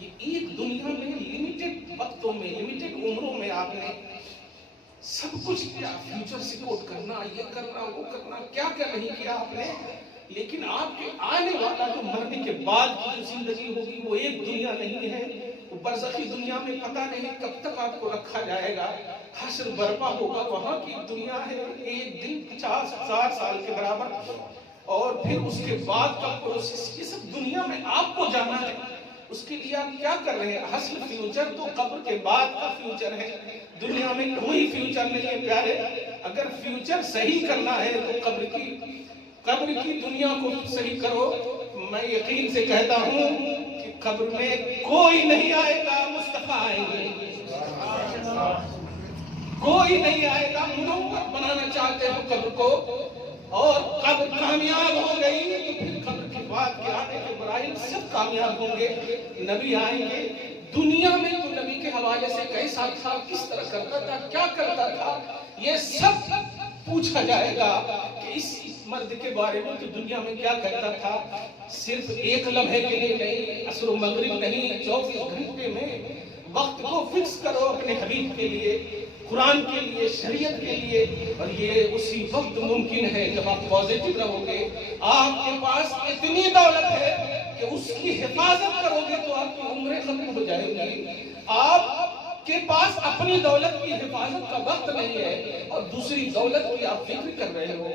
یہ ایک دنیا میں لمیٹڈ وقتوں میں، لمیٹڈ عمروں میں آپ نے سب کچھ کیا، فیوچر سپورٹ کرنا، یہ کرنا، وہ کرنا، کیا کیا نہیں کیا آپ نے، لیکن آپ کے آنے والا جو مرنے کے بعد کی جو زندگی ہوگی وہ ایک دنیا نہیں ہے، وہ برزخی دنیا میں پتہ نہیں کب تک آپ کو رکھا جائے گا، حشر برپا ہوگا، وہاں کی دنیا ہے ایک دن 50,000 سال کے برابر، اور پھر اس کے بعد کا پروسیس، یہ سب دنیا میں آپ کو جانا ہے، اس کے لیے آپ کیا کر رہے ہیں؟ حشر فیوچر تو قبر کے بعد کا فیوچر ہے، دنیا میں کوئی فیوچر نہیں ہے پیارے۔ اگر فیوچر صحیح کرنا ہے تو قبر کی دنیا کو صحیح کرو۔ میں یقین سے کہتا ہوں کہ قبر میں کوئی نہیں آئے گا، مصطفیٰ آئیں گے، کوئی نہیں آئے گا۔ منور بنانا چاہتے ہو قبر کو اور قبر کامیاب ہو گئی تو پھر قبر کے بعد کے آنے کے براہیم سب کامیاب ہوں گے، نبی آئیں گے۔ دنیا میں تو نبی کے حوالے سے کیسا تھا، کس طرح کرتا تھا، کیا کرتا تھا، یہ سب پوچھا جائے گا کہ اس مرد کے بارے میں تو دنیا میں کیا کرتا تھا۔ صرف ایک لمحے کے لیے نہیں، عصر و مغرب نہیں، 24 گھنٹے میں وقت کو فکس کرو اپنے حبیب کے لیے، قرآن کے لیے، شریعت کے لیے، اور یہ اسی وقت ممکن ہے جب آپ پازیٹو رہو گے۔ آپ کے پاس اتنی دولت ہے کہ اس کی حفاظت کرو گے تو آپ کی عمریں ختم ہو جائیں گی۔ آپ کے پاس اپنی دولت کی حفاظت کا وقت نہیں ہے اور دوسری دولت کی آپ فکر کر رہے ہو۔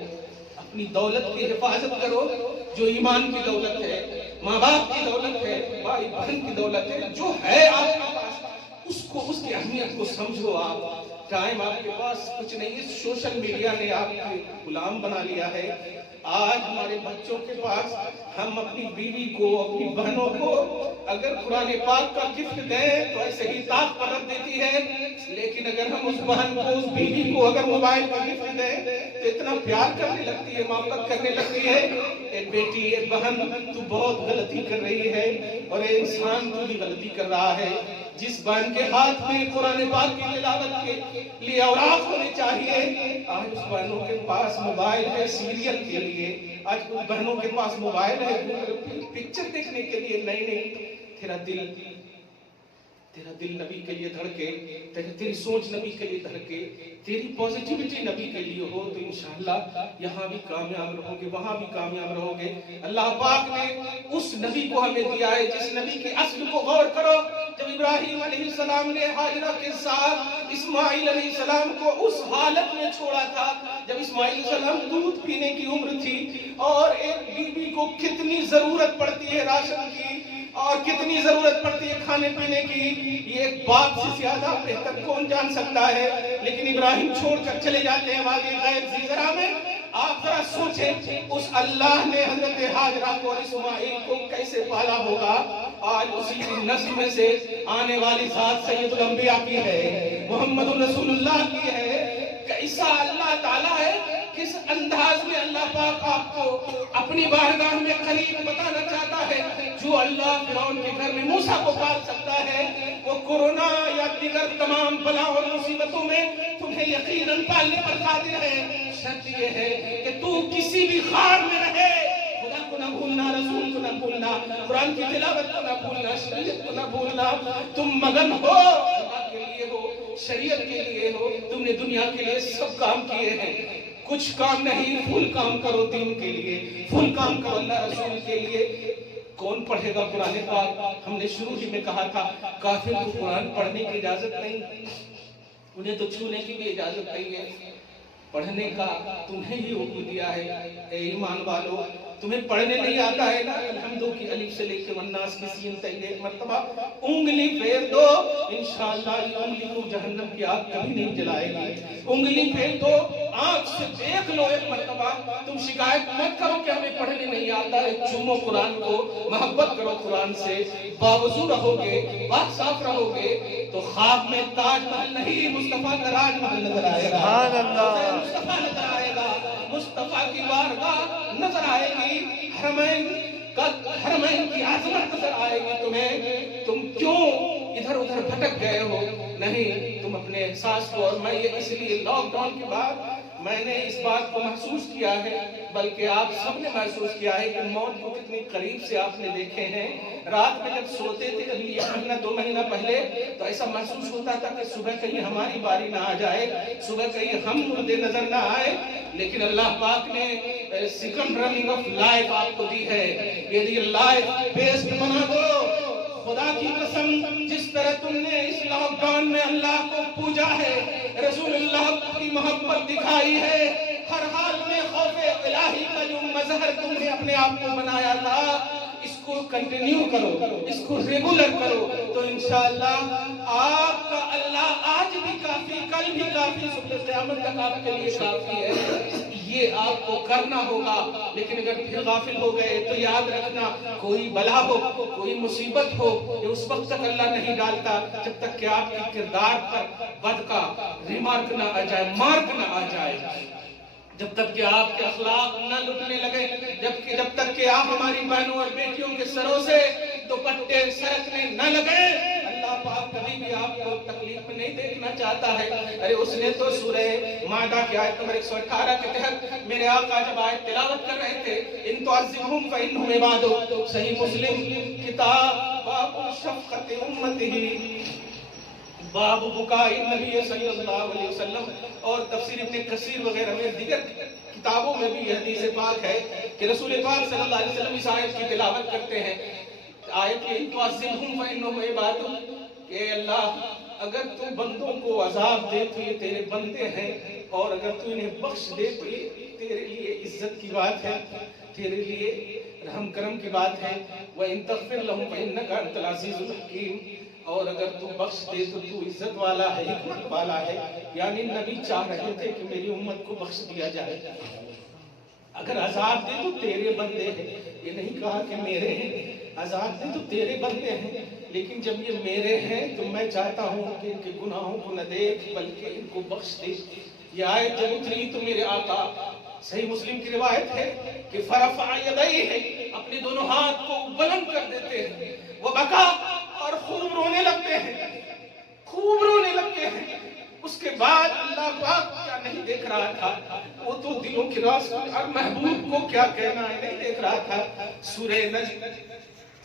اپنی دولت کی حفاظت کرو، جو ایمان کی دولت ہے، ماں باپ کی دولت ہے، بھائی بہن کی دولت ہے، جو ہے آپ کے پاس اس کی اہمیت کو سمجھو۔ آپ ٹائم آپ کے پاس کچھ نہیں ہے، سوشل میڈیا نے آپ کو غلام بنا لیا ہے۔ آج ہمارے بچوں کے پاس ہم اپنی بیوی کو، اپنی بہنوں کو اگر قرآن پاک کا گفٹ دیں تو ایسے ہی طاق پر رکھ دیتی ہے، لیکن اگر ہم اس بہن کو، اس بیوی کو اگر موبائل کا گفٹ دیں تو اتنا پیار کرنے لگتی ہے، محبت کرنے لگتی ہے۔ اے بیٹی، اے بہن، تو بہت غلطی کر رہی ہے، اور اے انسان تو بھی غلطی کر رہا ہے۔ جس بہن کے ہاتھ میں قرآن پاک کی تلاوت کے لیے اوراق ہونے چاہیے، آج اس بہنوں کے پاس موبائل ہے سیریل کے لیے، آج اس بہنوں کے پاس موبائل ہے پکچر دیکھنے کے لیے۔ نہیں، تیرا دل نبی کے لیے دھڑکے، تیری سوچ نبی کے لیے دھڑکے، تیری پوزیٹیوٹی نبی کے لیے ہو تو انشاءاللہ یہاں بھی کامیاب رہو گے، وہاں بھی کامیاب رہو گے۔ اللہ پاک نے اس نبی کو ہمیں دیا ہے جس نبی کے اصل کو غور کرو۔ جب ابراہیم علیہ السلام نے ہاجرہ کے ساتھ اسماعیل علیہ السلام کو اس حالت میں چھوڑا تھا جب اسماعیل علیہ السلام دودھ پینے کی عمر تھی، اور ایک بیوی کو کتنی ضرورت پڑتی ہے راشن کی اور کتنی ضرورت پڑتی ہے کھانے پینے کی، یہ ایک باپ سے زیادہ بہتر کون جان سکتا ہے۔ لیکن ابراہیم چھوڑ کر چلے جاتے ہیں وادی غیر ذی زرع میں۔ آپ ذرا سوچیں اس اللہ نے حضرت ہاجرہ کو اور اسماعیل کو کیسے پالا ہوگا۔ آج اسی کی نسل میں سے آنے والی ذات سید الانبیاء کی ہے، محمد رسول اللہ کی ہے۔ کیسا اللہ تعالیٰ ہے، کس انداز میں اللہ پاک آپ کو اپنی بارگاہ میں قریب بتانا چاہتا ہے۔ جو اللہ فرعون کے گھر میں موسیٰ کو پال سکتا ہے، وہ کورونا یا دیگر تمام بلا اور مصیبتوں میں تمہیں یقیناً پالنے پر قادر ہے۔ شرط یہ ہے کہ تو کسی بھی خار میں رہے، خدا کو نہ بھولنا، رسول کو نہ بھولنا، قرآن کی تلاوت کو نہ بھولنا، شریعت کو نہ بھولنا۔ تم مگن ہو، اللہ کے لیے ہو، شریعت کے لیے ہو، تم نے دنیا کے لیے سب کام کیے ہیں، کچھ کام نہیں، فل کام کرو دین کے لیے، فل کام کرو اللہ رسول کے لیے۔ کون پڑھے گا قرآن پاک؟ ہم نے شروع ہی میں کہا تھا کافر کو قرآن پڑھنے کی اجازت نہیں، انہیں تو چھونے کی بھی اجازت نہیں ہے، پڑھنے کا تمہیں ہی حکم دیا ہے۔ اے ایمان والو، تمہیں پڑھنے نہیں آتا ہے نا؟ الحمدو کی الف سے لے کے والناس کی سین تک ایک مرتبہ انگلی پھیر دو، انشاءاللہ یہ انگلی کو جہنم کی آگ کبھی نہیں جلائے گی۔ انگلی پھیر دو، آنکھ سے دیکھ لو ایک مرتبہ، تم شکایت مت کرو کہ ہمیں پڑھنے نہیں آتا ہے۔ چومو قرآن کو، محبت کرو قرآن سے، باوضو رہو گے، پاک صاف رہو گے تو خواب میں تاج محل نہیں، مصطفیٰ کا راج محل نظر آئے گا۔ سبحان اللہ، مصطفیٰ نظر آئے گا، مصطفیٰ کی بارگاہ نظر آئے گی، حرمین کی عظمت نظر آئے گی تمہیں۔ تم کیوں ادھر ادھر بھٹک گئے ہو؟ نہیں، تم اپنے احساس کو، اور میں یہ اس لیے لاک ڈاؤن کے بعد میں نے اس بات کو محسوس کیا ہے، بلکہ آپ سب نے محسوس کیا ہے کہ موت کو کتنی قریب سے آپ نے دیکھے ہیں۔ رات میں جب سوتے تھے ابھی 1 مہینہ 2 مہینہ پہلے، تو ایسا محسوس ہوتا تھا کہ صبح کہیں ہماری باری نہ آ جائے، صبح کہیں ہم مردے نظر نہ آئے، لیکن اللہ پاک نے سیکنڈ رننگ آف لائف آپ کو دی ہے۔ یہ لائف بیسڈ بنا دو۔ خدا کی قسم، جس طرح تم نے اس لاک ڈاؤن میں اللہ کو پوجا ہے، رسول اللہ کی محبت دکھائی ہے، ہر حال میں خوف الہی کا جو مظہر تم نے اپنے آپ کو بنایا تھا، اس کو کنٹینیو کرو، اس کو ریگولر کرو، تو انشاءاللہ آپ کا اللہ آج بھی کافی، کل بھی کافی، صبح قیامت تک آپ کے لیے کافی ہے۔ یہ آپ کو کرنا ہوگا، لیکن اگر پھر غافل ہو گئے تو یاد رکھنا، کوئی بلا ہو، کوئی مصیبت ہو، یہ اس وقت تک اللہ نہیں ڈالتا جب تک کہ آپ کے کردار پر بد کا ریمارک نہ آ جائے، مارک نہ آ جائے، جب تک کہ آپ کے اخلاق نہ لٹنے لگے، جب تک کہ آپ ہماری بہنوں اور بیٹیوں کے سروں سے دوپٹے سرکنے نہ لگے، اللہ پاک کبھی بھی آپ کو تکلیف میں نہیں دیکھنا چاہتا ہے۔ ارے اس نے تو سورہ مائدہ کی آیت نمبر 118 کے تحت میرے آقا جب آیت تلاوت کر رہے تھے، ان تعذبہم فإنہم عبادک، صحیح مسلم کتاب باب شفقت امتہ، باب بکائی نبی صلی اللہ علیہ وسلم، اور تفسیر ابن کثیر وغیرہ میں دیگر کتابوں میں بھی یہ حدیث پاک ہے کہ رسول پاک صلی اللہ علیہ وسلم اس آیت کی تلاوت کرتے ہیں۔ آیت ان تعذبہم فإنہم عبادک، کہ اللہ اگر تو بندوں کو عذاب دے تو یہ تیرے بندے ہیں، اور اگر تو انہیں بخش دے تو یہ تیرے لیے عزت کی بات ہے، تیرے لیے رحم کرم کی بات ہے۔ وَإِن تَغْفِرْ لَهُمْ فَإِنَّكَ أَنْتَ الْعَزِيزُ الْحَكِيمُ، اور اگر تو بخش دے تو تو عزت والا ہے، حکمت والا ہے۔ یعنی نبی چاہ رہے تھے کہ میری امت کو بخش دیا جائے، اگر عذاب دے تو تیرے بندے ہیں، یہ نہیں کہا کہ میرے ہیں، عذاب دے تو تیرے بندے ہیں، لیکن جب یہ میرے ہیں تو میں چاہتا ہوں کہ ان کے گناہوں کو نہ دیکھ بلکہ ان کو بخش دے۔ یہ آیت جب اتری تو میرے آقا، صحیح مسلم کی روایت ہے کہ فرفع یدیہ، اپنے دونوں ہاتھ کو بلند کر دیتے ہیں، وہ بکا، اور خوب رونے لگتے ہیں، خوب رونے لگتے ہیں۔ اس کے بعد اللہ پاک کیا نہیں دیکھ رہا تھا؟ وہ تو دلوں کی راز اور محبوب کو کیا کہنا ہے نہیں دیکھ رہا تھا۔ سورہ نجم،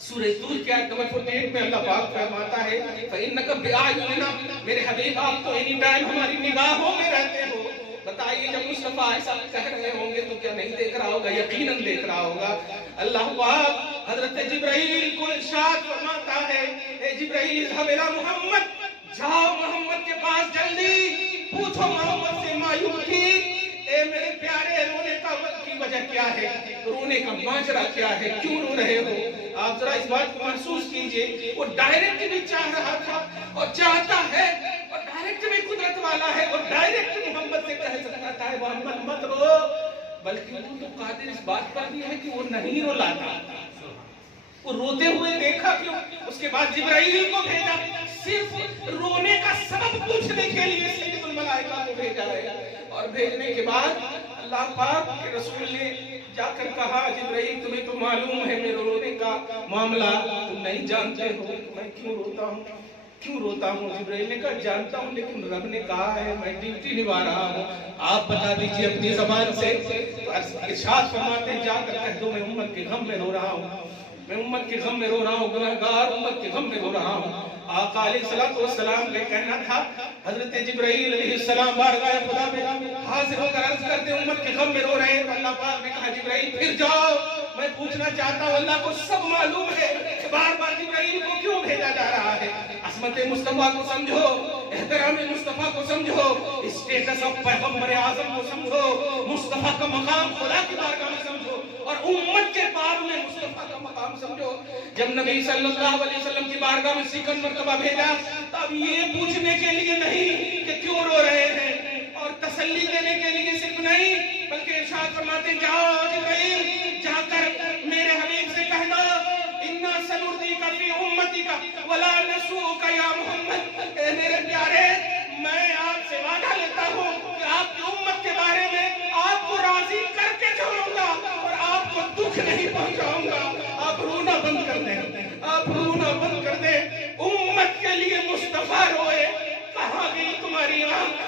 سورہ طور کی آیت نمبر 48 میں اللہ پاک فرماتا ہے فَإِنَّكَ بِأَعْيُنِنَا، میرے حبیب آپ تو اینی ٹائم ہماری نگاہوں میں رہتے ہو۔ بتائیے جب مصطفیٰ ایسا کہہ رہے ہوں گے تو کیا نہیں دیکھ رہا ہوگا؟ یقیناً دیکھ رہا ہوگا۔ اللہ پاک حضرت جبرائیل کو ارشاد فرماتا ہے، اے جبرائیل اذهب الى محمد، جاؤ محمد کے پاس جلدی، پوچھو محمد سے ما یبکیک، اے میرے پیارے رونے کی وجہ کیا ہے، رونے کا ماجرا کیا ہے، کیوں رو رہے ہو؟ آپ ذرا اس بات کو محسوس کیجئے، وہ ڈائریکٹ بھی چاہ رہا تھا اور چاہتا ہے، اور ڈائریکٹ بھی قدرت والا ہے، اور ڈائریکٹ محمد سے کہہ سکتا تھا محمد مت رو، بلکہ وہ تو قادر اس بات پر بھی ہے کہ وہ نہیں رلاتا، وہ روتے ہوئے دیکھا کیوں؟ اس کے بعد جبرائیل کو بھیجا، صرف رونے کا سبب پوچھنے کے لیے سید الملائکہ کو بھیجا ہے، اور بھیجنے کے بعد اللہ پاک کے رسول نے جا کر کہا جبرائیل تمہیں تو معلوم ہے میرے رونے کا معاملہ، تم نہیں جانتے ہو میں کیوں روتا ہوں، کیوں روتا ہوں؟ جبرائیل نے کہا جانتا ہوں، لیکن رب نے کہا ہے میں ڈیوٹی نبھا رہا ہوں، آپ بتا دیجئے اپنی زبان سے۔ ارشاد فرماتے ہیں جا کر کہہ دو میں امت کے غم میں رو رہا ہوں، میں امت کے غم میں رو رہا ہوں، گناہگار امت کے غم میں رو رہا ہوں۔ آقا آقا علیہ السلام کا کہنا تھا حضرت جبرائیل علیہ السلام بارگاہ خدا میں حاضر ہو کر عرض کرتے امت کے غم میں رو رہے ہیں، تو اللہ پاک نے کہا جبرائیل پھر جاؤ، میں پوچھنا چاہتا ہوں اللہ کو سب معلوم ہے کہ بار بار جبرائیل کو کیوں بھیجا جا رہا ہے۔ عصمت مصطفیٰ کو سمجھو، احترام مصطفیٰ کو سمجھو، اسٹیٹس آف پیغمبر اعظم کو سمجھو، مصطفیٰ کا مقام خدا کی بارگاہ میں سمجھو، اور امت کے بار میں مصطفیٰ کا مقام سمجھو۔ جب نبی صلی اللہ علیہ وسلم کی بارگاہ میں سیکنڈ مرتبہ بھیجا تب یہ پوچھنے کے لیے نہیں کہ کیوں رو رہے ہیں، اور تسلی دینے کے لیے صرف نہیں، بلکہ ارشاد فرماتے جاؤ جبرائیل، جا کر میرے حبیب سے کہنا اِنَّا سَنُرْضِيكَ فِي أُمَّتِكَ وَلَا نَسُوءُكَ يَا محمد، اے میرے پیارے میں آپ سے وعدہ لیتا ہوں کہ آپ کی امت کے بارے میں آپ کو راضی کر کے چھوڑوں گا اور آپ کو دکھ نہیں پہنچاؤں گا۔ آپ رونا بند کر دیں، آپ رونا بند کر دیں، امت کے لیے مصطفیٰ روئے، کہاں گئی تمہاری آنکھ؟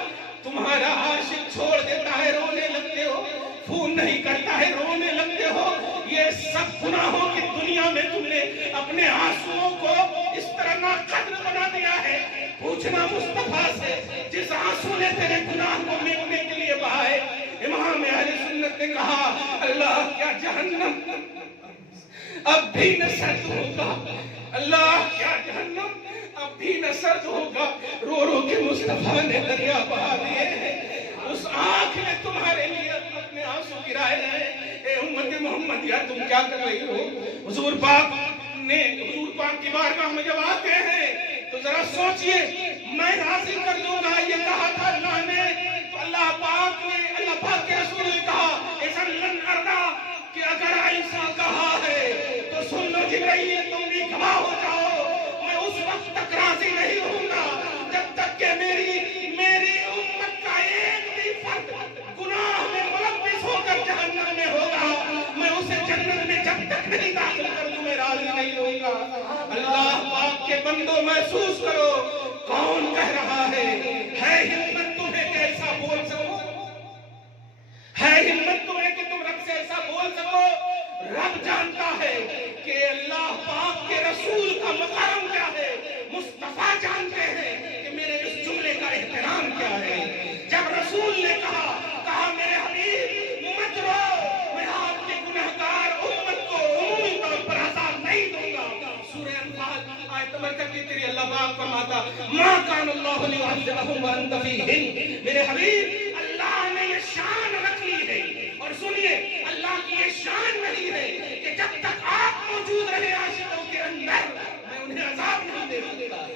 تمہارا عاشق چھوڑ دیتا ہے رونے لگتے ہو، فون نہیں کرتا ہے رونے لگتے ہو، یہ سب گناہوں کی دنیا میں تم نے اپنے آنسوؤں کو اس طرح ناقدر بنا دیا ہے۔ پوچھنا مصطفیٰ سے جس آنسو نے تیرے گناہ کو مٹنے کے لیے بہائے۔ امام اہل سنت نے کہا اللہ کیا جہنم اب بھی نہ سرد ہوگا، اللہ کیا جہنم اب بھی نہ سرد ہوگا، رو رو کے مصطفیٰ نے دریا بہا دیے ہیں، اس آنکھ نے تمہارے لیے اپنے آنسو گرائے ہیں۔ اے امت محمد یا تم کیا کر رہی ہو؟ حضور پاک کی بارگاہ میں جب آتے ہیں تو ذرا سوچئے، میں راضی کر دوں گا یہ کہا تھا اللہ نے، تو اللہ پاک کے رسول نے کہا ایسا لن اردا کہ اگر ایسا کہا ہے تو سن لو جبرائیل تم بھی گواہ ہو جاؤ، میں اس وقت تک راضی نہیں ہوں گا جب تک کہ میری امت کا ایک بھی فرد گناہ میں ملوث ہو کر جہنم میں ہوگا، میں اسے جنت میں جب تک نہیں داخل کر دوں میں راضی نہیں ہوں گا۔ اللہ پاک کے بندوں محسوس کرو کون کہہ رہا ہے ہمت تمہیں کہ ایسا بول سکو، ہے ہمت تمہیں کہ تم رب سے ایسا بول سکو؟ رب جانتا ہے کہ اللہ پاک کے رسول کا مقام کیا ہے، مصطفیٰ جانتے ہیں کہ میرے اس جملے کا احترام کیا ہے۔ جب رسول نے کہا میرے حبیب مت رو، میں آپ کے گنہگار امت کو عمومی طور پر عذاب نہیں دوں گا۔ سورہ انفال آیت نمبر 33 اللہ پاک فرماتا ما کان اللہ لیعذبہم وانت فیہم، میرے حبیب اللہ نے یہ شان رکھ لی ہے، اور سنیے اللہ کی یہ شان نہیں ہے کہ جب تک آپ موجود رہے عاشقوں کے اندر میں انہیں عذاب نہیں دے سکتا،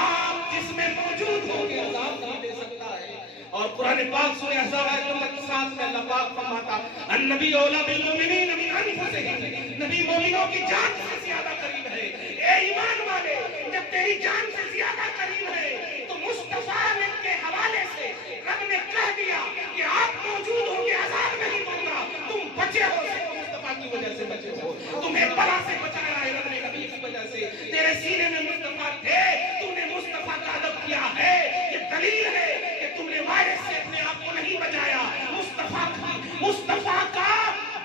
آپ جس میں موجود ہوں گے عذاب نہیں دے سکتا ہے۔ اور قرآن پاک سورہ احزاب آیت نمبر 7 میں اللہ پاک فرماتا النبی اولیٰ بالمؤمنین من انفسہم، نبی مومنوں کی جان سے زیادہ قریب ہے۔ اے ایمان والے جب تیری جان سے زیادہ قریب ہے تو مصطفیٰ کے حوالے سے رب نے کہہ دیا کہ آپ موجود ہوں گے عذاب نہیں دوں گا، تم بچے ہو مصطفیٰ کی وجہ سے بچے ہو، تمہیں بلا سے بچایا ہے رب نے نبی کی وجہ سے، تیرے سینے میں مصطفیٰ تھے، تم نے مصطفیٰ کا ادب کیا ہے، یہ دلیل ہے کہ تم نے وائرس سے اپنے آپ کو نہیں بچایا، مصطفیٰ کا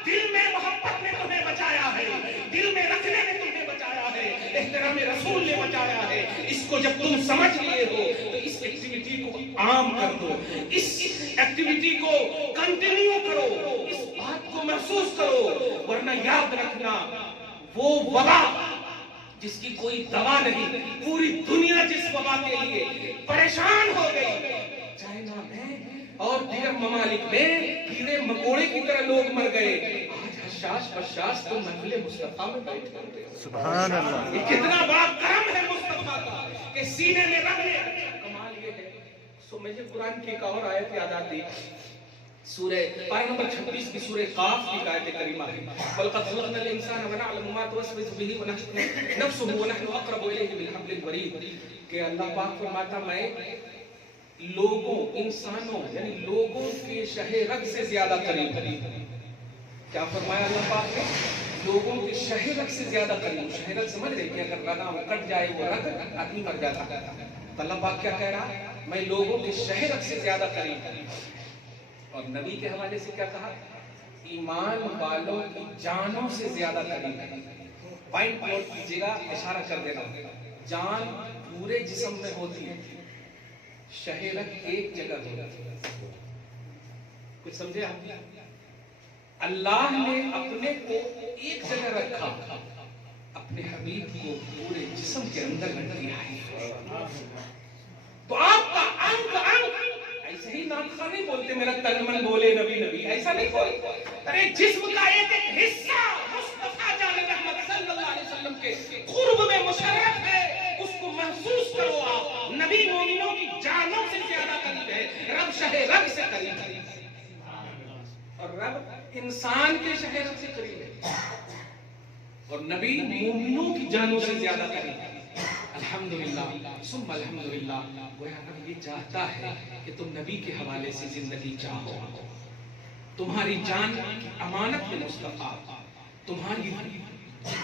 دل میں محبت نے تمہیں بچایا ہے، دل میں رکھنے نے تمہیں بچایا ہے، احترام رسول نے بچایا ہے۔ اس کو جب تم سمجھ لیے ہو تو اس ایکٹیویٹی کو عام کر دو، اس ایکٹیویٹی کو کنٹینیو کرو، اس بات کو محسوس کرو، ورنہ یاد رکھنا وہ وبا جس کی کوئی دوا نہیں، پوری دنیا جس وبا کے لیے پریشان ہو گئی، چائنا میں اور دیگر ممالک میں کیڑے مکوڑے کی طرح لوگ مر گئے، آج حشاش بشاش تو محفل مصطفیٰ میں بیٹھے ہوتے ہیں۔ سبحان اللہ، یہ کتنا بڑا کرم ہے مصطفیٰ کا کہ سینے میں رکھ لیا۔ کمال یہ ہے، مجھے قرآن کی ایک اور آیت یاد آتی، سورہ پارہ نمبر 26 کی سورہ قاف کی آیت کریمہ ہے، وَلَقَدْ خَلَقْنَا الْإِنسَانَ وَنَعْلَمُ مَا تُوَسْوِسُ بِهِ نَفْسُهُ وَنَحْنُ أَقْرَبُ إِلَيْهِ مِنْ حَبْلِ الْوَرِيدِ، کہ اللہ پاک فرماتا میں لوگوں، انسانوں یعنی لوگوں کے شہ رگ سے زیادہ قریب۔ کیا فرمایا اللہ پاک نے؟ لوگوں کے شہ رگ سے زیادہ قریب۔ شہ رگ سمجھ رہے کہ اگر رگاں کٹ جائے وہ رگ آدمی مر جاتا، تو اللہ پاک کیا کہہ رہا ہے؟ میں لوگوں کے شہ رگ سے زیادہ قریب۔ اور نبی کے حوالے سے کیا کہا؟ ایمان والوں کی جانوں سے زیادہ قریب ہے۔ پوائنٹ نوٹ کیجئے گا، اشارہ کر دینا، جان پورے جسم میں ہوتی ہے، شہ رگ ایک جگہ ہوتی ہے. کچھ سمجھے آپ؟ اللہ نے اپنے کو ایک جگہ رکھا، اپنے حبیب کو پورے جسم کے اندر رکھ دیا ہے. تو آپ کا انگ ایسے ہی ناطقہ نہیں بولتے میرا تن من بولے نبی نبی، ایسا نہیں بولتے. ارے جسم کا ایک ایک حصہ مصطفیٰ جان رحمت صلی اللہ علیہ وسلم کے قرب میں مشرف ہے، اس کو محسوس کرو. آپ نبی مومنوں کی جانوں سے زیادہ قریب ہے، رب شہ رگ سے قریب ہے، اور رب انسان کے شہ رگ سے قریب ہے، اور نبی مومنوں کی جانوں سے زیادہ قریب ہے. الحمدللہ ثم الحمدللہ. گویا رب یہ چاہتا ہے کہ تم نبی کے حوالے سے زندگی چاہو. تمہاری جان کی امانت میں مصطفیٰ، تمہاری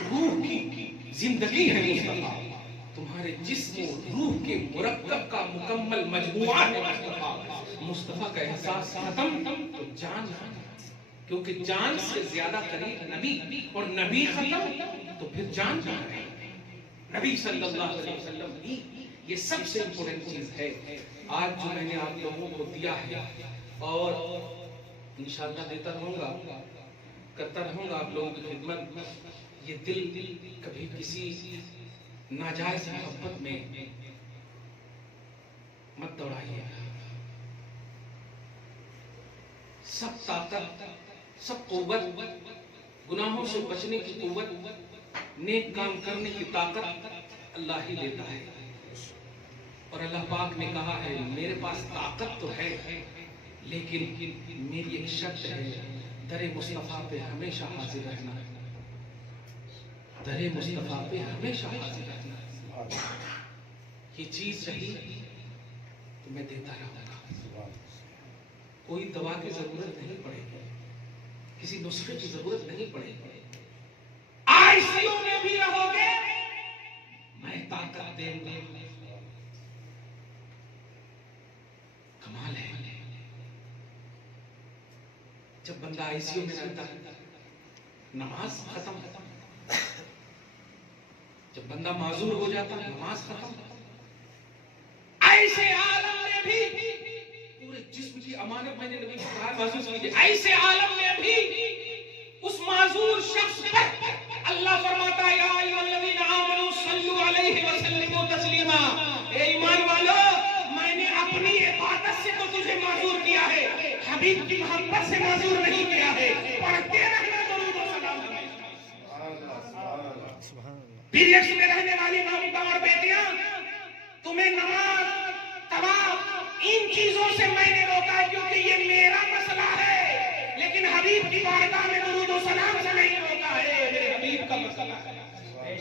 روح کی زندگی ہے مصطفیٰ، تمہارے جسم و روح کے مرکب کا مکمل مجموعہ ہے مصطفیٰ. مصطفیٰ کا احساس ختم تو جان ختم، کیونکہ جان سے زیادہ قریب نبی، اور نبی ختم تو پھر جان کہاں ہے؟ نبی صلی اللہ علیہ وسلم ہی یہ سب سے امپورٹنٹ چیز ہے. آج جو میں نے آپ لوگوں کو دیا ہے، اور انشاءاللہ دیتا رہوں گا، کرتا رہوں گا آپ لوگوں کی خدمت. یہ دل کبھی کسی ناجائز محبت میں مت دوڑائیے. سب طاقت، سب قوت، گناہوں سے بچنے کی قوت، نیک کام کرنے کی طاقت اللہ ہی دیتا ہے. اور اللہ پاک نے کہا ہے میرے پاس طاقت تو ہے، لیکن میری ایک شرط ہے، در مصطفیٰ پہ ہمیشہ حاضر رہنا. در مصطفیٰ پہ ہمیشہ حاضر رہنا. یہ چیز رہی تو میں دیتا رہوں گا. کوئی دوا کی ضرورت نہیں پڑے گی، کسی نسخے کی ضرورت نہیں پڑے گی. آئی سی یو میں بھی رہو گے میں طاقت دیں گا. کمال ہے. جب بندہ آئی سی یو میں رہتا ہے نماز ختم، جب بندہ معذور ہو جاتا ہے نماز ختم. ایسے عالم میں بھی پورے جسم کی امانت میں نے نبی کو کہا محسوس کیجئے. ایسے عالم میں بھی اس معذور شخص پر اللہ فرماتا ہے یا ایھا الذین آمنوا صلوا علیہ وسلموا تسلیما. اے ایمان والو، میں نے اپنی عبادت سے تو تجھے معذور کیا ہے، حبیب کی محبت سے معذور نہیں کیا ہے. پڑھتے رہنا درود و سلام. پیریڈز میں رہنے والی ماں اور بیٹیاں، تمہیں نماز، طواف، ان چیزوں سے میں نے روکا کیونکہ یہ میرا مسئلہ ہے، لیکن حبیب کی بارگاہ میں درود و سلام سے نہیں روکا ہے، میرے حبیب کا مسئلہ ہے.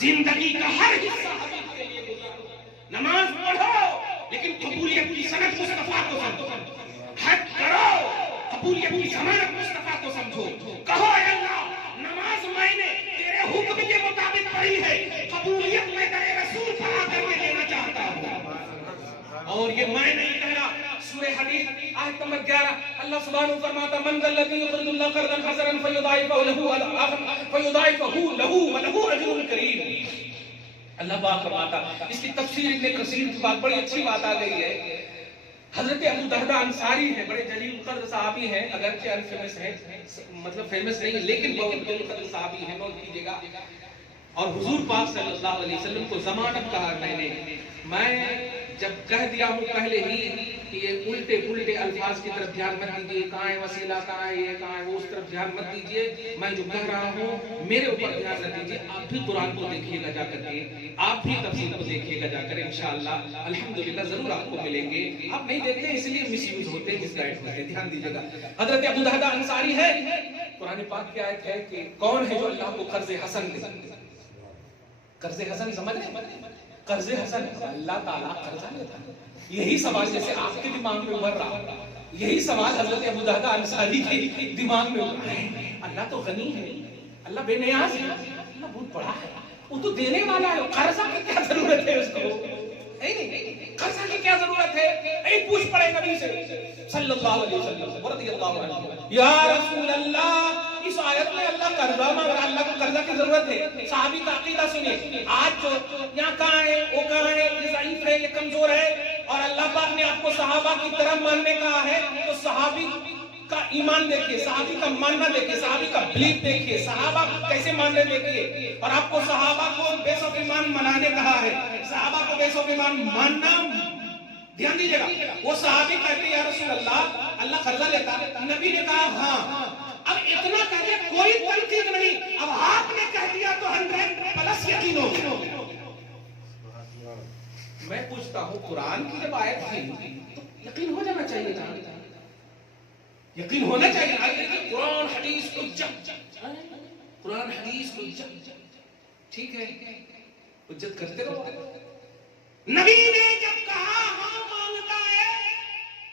زندگی کا ہر حصہ حبیب کے لیے گزارو. نماز پڑھو لیکن قبولیت کی سند مصطفیٰ کو سمجھو. حج کرو، قبولیت کی ضمانت مصطفیٰ کو سمجھو. کہو اے اللہ نماز میں نے تیرے حکم کے مطابق پڑھی ہے، قبولیت میں تیرے رسول پر آ کر کے دینا چاہتا ہوں. اور یہ میں نہیں کہہ رہا، سورہ حدید آیت نمبر 11 اللہ سبحانہ فرماتا من ذا الذی یقرض اللہ قرضا حسنا فیضاعفہ لہ ولہ اجر کریم. اللہ پاک فرماتا، اس کی تفسیر ابن کثیر کی بات بڑی اچھی بات آ گئی ہے. حضرت ابو درداء انصاری ہیں، بڑے جلیل القدر صحابی ہیں، اگرچہ انفیمس ہیں، مطلب فیمس نہیں لیکن بہت جلیل القدر صحابی ہیں، نوٹ کیجئے گا. اور حضور پاک صلی اللہ علیہ وسلم کو ضمانت کہا میں جب کہہ دیا ہوں پہلے ہی کہ یہ الٹے پلٹے الفاظ کی طرف دھیان مت دیجیے، کہاں ہے وسیلہ، کہاں ہے یہ، کہاں ہے وہ، اس طرف دھیان مت دیجیے. میں جو کہہ رہا ہوں میرے اوپر دھیان نہ دیجیے. آپ بھی قرآن کو دیکھیے گا جا کر کے، آپ بھی تفسیر کو دیکھیے گا جا کر، انشاءاللہ الحمدللہ ضرور آپ کو ملیں گے. آپ نہیں دیکھتے اس لیے مس یوز ہوتے، مس گائیڈ ہوتے. دھیان دیجیے گا. حضرت ابو درداء انصاری ہے، قرآن پاک کی آیت ہے کہ کون ہے جو اللہ کو قرض حسن دے. قرض حسن سمجھ رہے؟ قرض حسن اللہ تعالیٰ قرضہ لیتا ہے. یہی سوال جیسے آپ کے دماغ میں ابھر رہا، یہی سوال حضرت ابو درداء انصاری کے دماغ میں ابھر رہا ہے. اللہ تو غنی ہے، اللہ بے نیاز ہے، اللہ بہت بڑا ہے، وہ تو دینے والا ہے. قرضہ کی کیا ضرورت ہے اس کو؟ نہیں، قرضہ کی کیا ضرورت ہے؟ ایک پوچھ پڑے نبی سے صلی اللہ علیہ وسلم رضی اللہ عنہ، یا رسول اللہ اس آیت میں اللہ قرضہ مانگ رہا، اللہ کو قرضہ کی ضرورت ہے. صحابی کا عقیدہ سنیں. آج جو یہاں کہاں ہے، وہ کہاں ہے، یہ ضعیف ہے، یہ کمزور ہے، اور اللہ پاک نے آپ کو صحابہ کی طرح ماننے کہا ہے. تو صحابی کا ایمان دیکھیے، صحابی کا ماننا دیکھیے، صحابی کا بلیف دیکھیے، صحابہ کیسے ماننے دیکھیے. اور آپ کو صحابہ کو بے سو ایمان منانے کہا ہے. صحابہ کو بے سو ایمان ماننا، دھیان دیجیے گا. وہ صحابی کہتے ہیں یا رسول اللہ، اللہ قرضہ لیتا. نبی نے کہا ہاں. اب اتنا کہہ دیا، کوئی تنقید نہیں. اب آپ نے کہہ دیا تو 100+ یقین ہو گیا. میں پوچھتا ہوں، قرآن کی جب آیت تھی تو یقین ہو جانا چاہیے تھا، یقین ہونا چاہیے. قرآن حدیث کو قرآن حدیث کو ٹھیک ہے، حجت کرتے رہو. نبی نے جب کہا ہاں مانگتا ہے،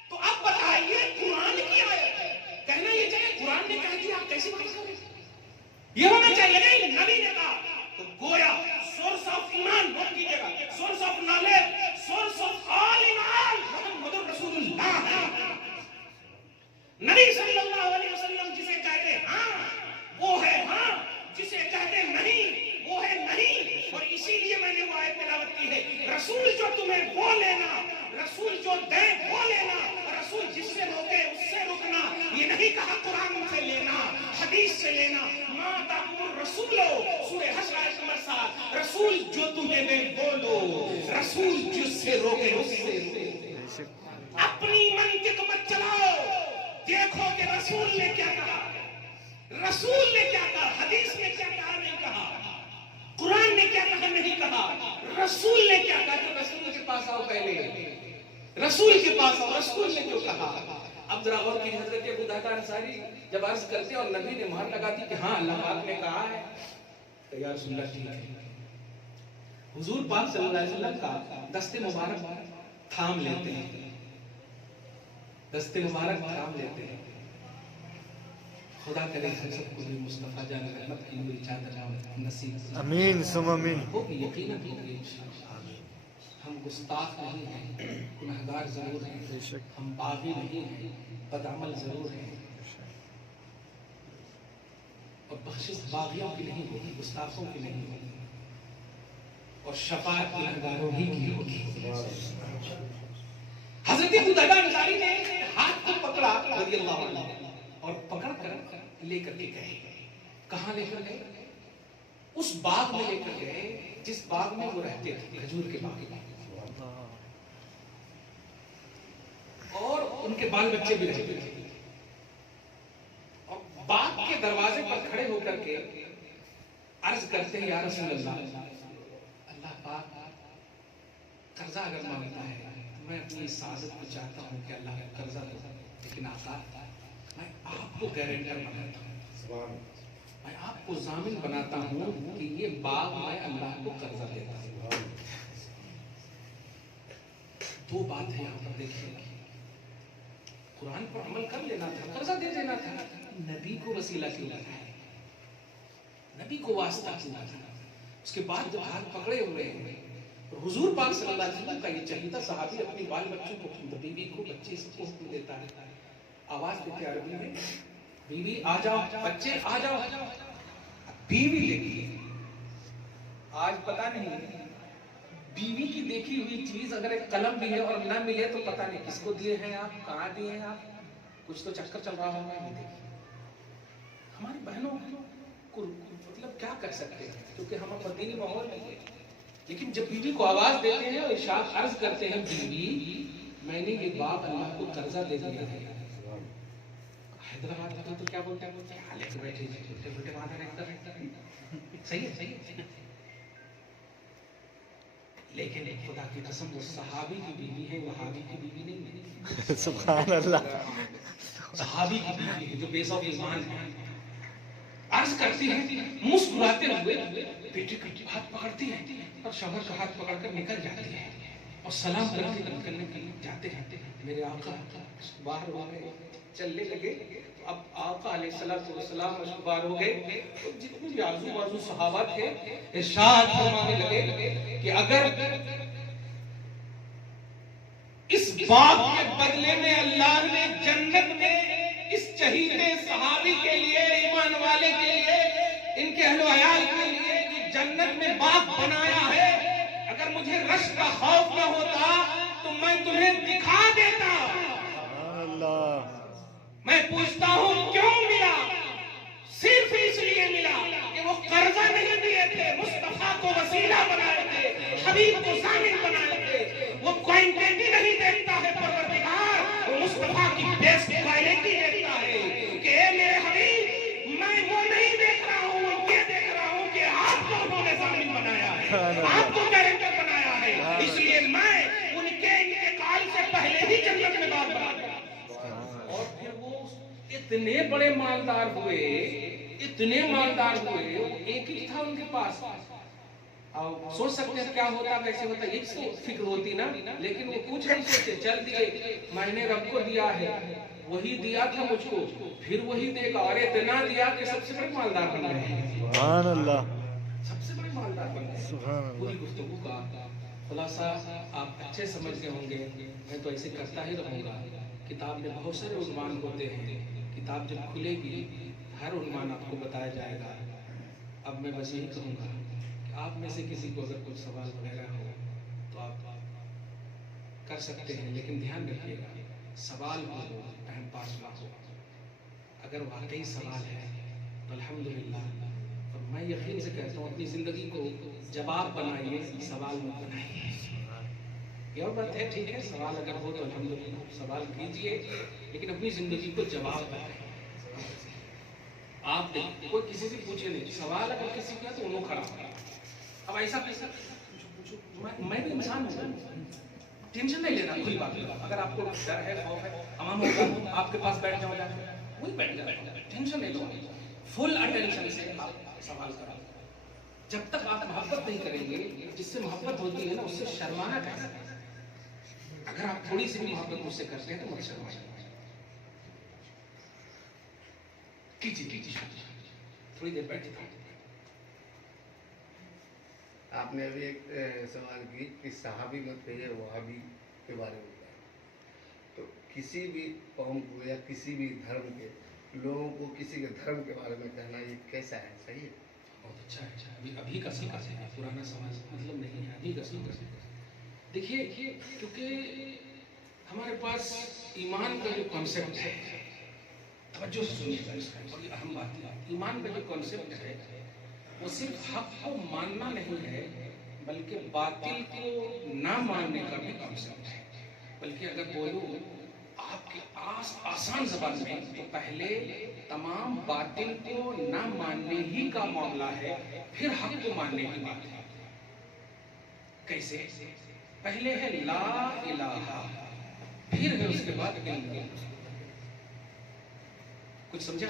تو اب بتائیے قرآن کی آیت ہے، کہنا یہ چاہیے قرآن نے کہہ دیا، آپ کیسی بات کر رہے ہیں؟ یہ ہونا چاہیے. نہیں، نبی نے کہا تو گویا سورس آف ایمان، نوٹ کیجیے گا، source of knowledge, source of all ایمان محمد رسول اللہ ہے. نبی صلی اللہ علیہ وسلم جسے کہتے ہاں وہ ہے ہاں، جسے کہتے نہیں وہ ہے نہیں. اور اسی لیے میں نے وہ آیت تلاوت کی ہے، رسول جو تمہیں وہ لینا، رسول جو دے وہ لینا، رسول جس سے روکے اس سے رکنا. یہ نہیں کہا قرآن سے لینا، حدیث سے لینا. ما تأمر الرسول، سورہ حشر آیت نمبر 7. رسول جو تمہیں دے وہ لو، رسول جس سے روکے اس سے رکو. اپنی منطق مت چلاؤ، دیکھو کہ رسول نے کیا کہا، رسول نے کیا کہا، حدیث نے کیا کہا نہیں کہا، قرآن نے کیا کہا نہیں کہا، رسول نے کیا کہا. تو رسول کے پاس آؤ، پہلے رسول کے پاس آؤ، رسول نے جو کہا. اب ذرا غور کی، حضرت ابو درداء انصاری جب عرض کرتے اور نبی نے مہر لگاتی کہ ہاں اللہ پاک نے کہا ہے، تو یا رسول اللہ ٹھیک ہے. حضور پاک صلی اللہ علیہ وسلم کا دست مبارک تھام لیتے ہیں، دست مبارک تھام لیتے ہیں. خدا کرے ہم سب کو بھی مصطفیٰ جان رحمت کی ہوئی چادر نصیب امین ثم امین. ہوگی، یقیناً ہوگی. ہم گستاخ نہیں ہیں، گنہگار ضرور ہیں، ہم باغی نہیں ہیں، بدعمل ضرور ہیں. اور بخشش باغیوں کی نہیں ہوگی، گستاخوں کی نہیں ہوگی، اور شفاعت گنہگاروں ہی کی ہوگی. حضرت ابو درداء انصاری نے ہاتھ کو پکڑا رضی اللہ عنہ، اور پکڑ کر لے کر کے گئے. کہاں لے کر گئے؟ اس باغ میں لے کر گئے جس باغ میں وہ رہتے تھے، کھجور کے باغ میں. اور ان کے بال بچے بھی رہتے تھے. اور باغ کے دروازے پر کھڑے ہو کر کے عرض کرتے ہیں یا رسول اللہ، اللہ پاک قرضہ اگر مانگتا ہے، میں اپنی سعادت کو چاہتا ہوں کہ اللہ کا قرضہ دو، لیکن آقا میں آپ کو گارنٹر بناتا ہوں، میں آپ کو ضامن بناتا ہوں کہ یہ باغ میں اللہ کو قرضہ دیتا ہوں. دو بات ہے یہاں پر دیکھیے، قرآن پر عمل کر لینا تھا، قرضہ دے دینا تھا. نبی کو وسیلہ کیوں بنایا، نبی کو واسطہ کیوں بنایا. اس کے بعد جب ہاتھ پکڑے ہوئے ہیں، حضور پاک صلی اللہ علیہ وسلم کا یہ چہیتا صحابی اپنی بال بچوں کو، بیوی کو، بچے سب کو حکم دیتا ہے. آواز دیتے عربی میں، بیوی آ جاؤ، بچے آ جاؤ. بیوی دیکھیے، آج پتہ نہیں بیوی کی دیکھی ہوئی چیز اگر ایک قلم بھی ہے اور نہ ملے تو پتہ نہیں کس کو دیے ہیں آپ، کہاں دیے ہیں آپ، کچھ تو چکر چل رہا ہوگا. یہ دیکھیے ہماری بہنوں کو مطلب کیا کر سکتے ہیں، کیونکہ ہم اپنا دینی ماحول نہیں ہے. لیکن جب بیوی کو آواز دیتے ہیں اور ارشاد عرض کرتے ہیں، بیوی میں نے یہ باغ اللہ کو قرضہ دے دیا ہے. حیدرآباد کا تو کیا بولتے ہیں، حالے کے بیٹھے چھوٹے چھوٹے وعدہ نہیں کر رہے. صحیح ہے، صحیح ہے. لیکن خدا کی قسم وہ صحابی کی بیوی ہے، وہابی کی بیوی نہیں ہے. سبحان اللہ. صحابی کی بیوی ہے جو بے سو ایمان ہے. عرض کرتی ہے مسکراتے ہوئے، بیٹے کا ہاتھ پکڑتی ہے اور شوہر کا ہاتھ پکڑ کر نکل جاتی ہے اور سلام کر کے نکلنے کے لیے جاتے ہیں. میرے آقا باہر ہو گئے، چلنے لگے. اب آقا علیہ السلام باہر ہو گئے، جتنے بھی آزو بازو صحابہ تھے ارشاد فرمانے لگے کہ اگر اس باغ کے بدلے میں اللہ نے جنت میں اس چہیتے صحابی کے لیے ایمان والے نفس کا خوف نہ ہوتا تو میں تمہیں دکھا دیتا. میں پوچھتا ہوں کیوں ملا؟ صرف اس لیے ملا کہ وہ قرضہ نہیں دیے تھے، مصطفیٰ کو وسیلہ بنائے تھے، حبیب کو ضامن بنائے تھے. وہ کوانٹٹی نہیں دیکھتا ہے پروردگار، وہ مصطفیٰ کی بیسٹ کوالٹی دیکھتا ہے کہ اے میرے حبیب، میں وہ نہیں دیکھ رہا ہوں، وہ یہ دیکھ رہا ہوں کہ آپ کو انہوں نے ضامن بنایا ہے، آپ کو گارنٹر بنایا ہے، اس لیے میں ان کے انتقال سے پہلے ہی جنت میں بات بنا دوں. اور پھر وہ اتنے بڑے مالدار ہوئے، اتنے مالدار ہوئے، ایک ہی تھا ان کے پاس. سوچ سکتے ہیں کیا ہوتا، کیسے ہوتا، ایک فکر ہوتی نا، لیکن وہ کچھ نہیں سوچے، چل دیے. میں نے رب کو دیا ہے، وہی دیا تھا مجھ کو، پھر وہی دے گا. اور اتنا دیا کہ سب سے بڑے مالدار بن گئے. سبحان اللہ، سب سے بڑے مالدار بن گئے. سبحان اللہ. پوری گفتگو کا خلاصہ آپ اچھے سمجھ گئے ہوں گے. میں تو ایسے کرتا ہی رہوں گا. کتاب میں بہت سارے عنوان ہوتے ہیں، کتاب جب کھلے گی ہر عنوان آپ کو بتایا جائے گا. اب میں بس یہی کہوں گا کہ آپ میں سے کسی کو اگر کچھ سوال وغیرہ ہو تو آپ کر سکتے ہیں، لیکن دھیان رکھیے گا سوال ہو اہم فاصلہ ہو. اگر واقعی سوال ہے تو الحمدللہ، اور میں یقین سے کہتا ہوں اپنی زندگی کو جواب بنائیے، سوال مت بنائیے. یہ اور بات ہے، ٹھیک ہے، سوال اگر ہو تو الحمدللہ سوال کیجئے، لیکن اپنی زندگی کو جواب بنائیے. آپ دیکھیں کوئی کسی سے پوچھے نہیں، سوال اگر کسی کا تو انہوں کھڑا ہوگا. اب ایسا میں بھی انسان ہوں، ٹینشن نہیں لینا. کوئی بات نہیں، اگر آپ کو ڈر ہے، خوف ہے، امام ہوگا آپ کے پاس بیٹھ جاؤ، وہی بیٹھ جائے، ٹینشن نہیں لو. فل اٹینشن سے آپ سوال کرو. جب تک آپ محبت نہیں کریں گے، جس سے محبت ہوتی ہے نا اس سے شرمانا کیسا ہے. اگر آپ تھوڑی سی بھی محبت مجھ سے کرتے ہیں تو مت شرمائیے. کیجیے تھوڑی دیر بیٹھے. آپ نے ابھی ایک سوال کی کہ صحابی مت کہیے، وہابی کے بارے میں بتایا. تو کسی بھی قوم کو یا کسی بھی دھرم کے لوگوں کو کسی کے دھرم کے بارے میں کہنا یہ کیسا ہے؟ صحیح ہے؟ بہت اچھا ہے. ابھی کا سیکھا ہے، پرانا سوال مطلب نہیں ہے، ابھی کا سیکھا. دیکھیے کیونکہ ہمارے پاس ایمان کا جو کانسیپٹ ہے، توجہ سے سنیے گا، اس کا بڑی اہم بات ہے. ایمان کا جو کانسیپٹ ہے وہ صرف حق کو ماننا نہیں ہے، بلکہ باطل کو نہ ماننے کا بھی کانسیپٹ ہے. بلکہ اگر بولوں آپ کی آسان زبان میں تو پہلے تمام باطل کو نہ ماننے ہی کا معاملہ ہے، پھر حق کو ماننے کی بات ہے. کیسے؟ پہلے ہے لا الہ، پھر ہے اس کے بعد اللہ. کچھ سمجھا؟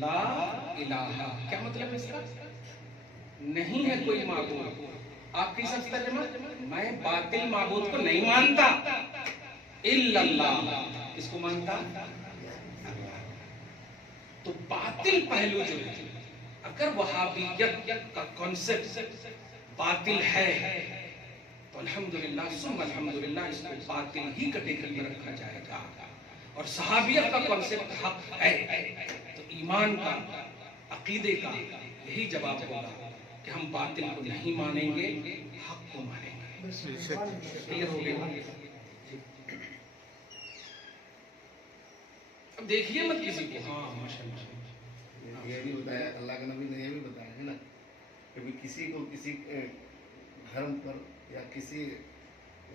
لا الہ کیا مطلب ہے اس کا؟ نہیں ہے کوئی معبود. آپ کی سب ترجمہ، میں باطل معبود کو نہیں مانتا، الا اللہ. اس کو مانتا. تو باطل پہلو جو ہے، اگر وہابیت کا کانسیپٹ باطل ہے تو الحمدللہ ثم الحمدللہ اس کو باطل ہی کیٹیگری میں رکھا جائے گا. اور صحابیت کا کانسیپٹ حق ہے تو ایمان کا، عقیدے کا یہی جواب ہوگا کہ ہم باطل کو نہیں مانیں گے، حق کو مانیں گے. کلیئر ہو گیا؟ اب دیکھیے مت کسی کو. ہاں ماشاءاللہ. یہ بھی بتایا، اللہ کے نبی نے یہ بھی بتایا ہے نا کہ کسی کو کسی دھرم پر یا کسی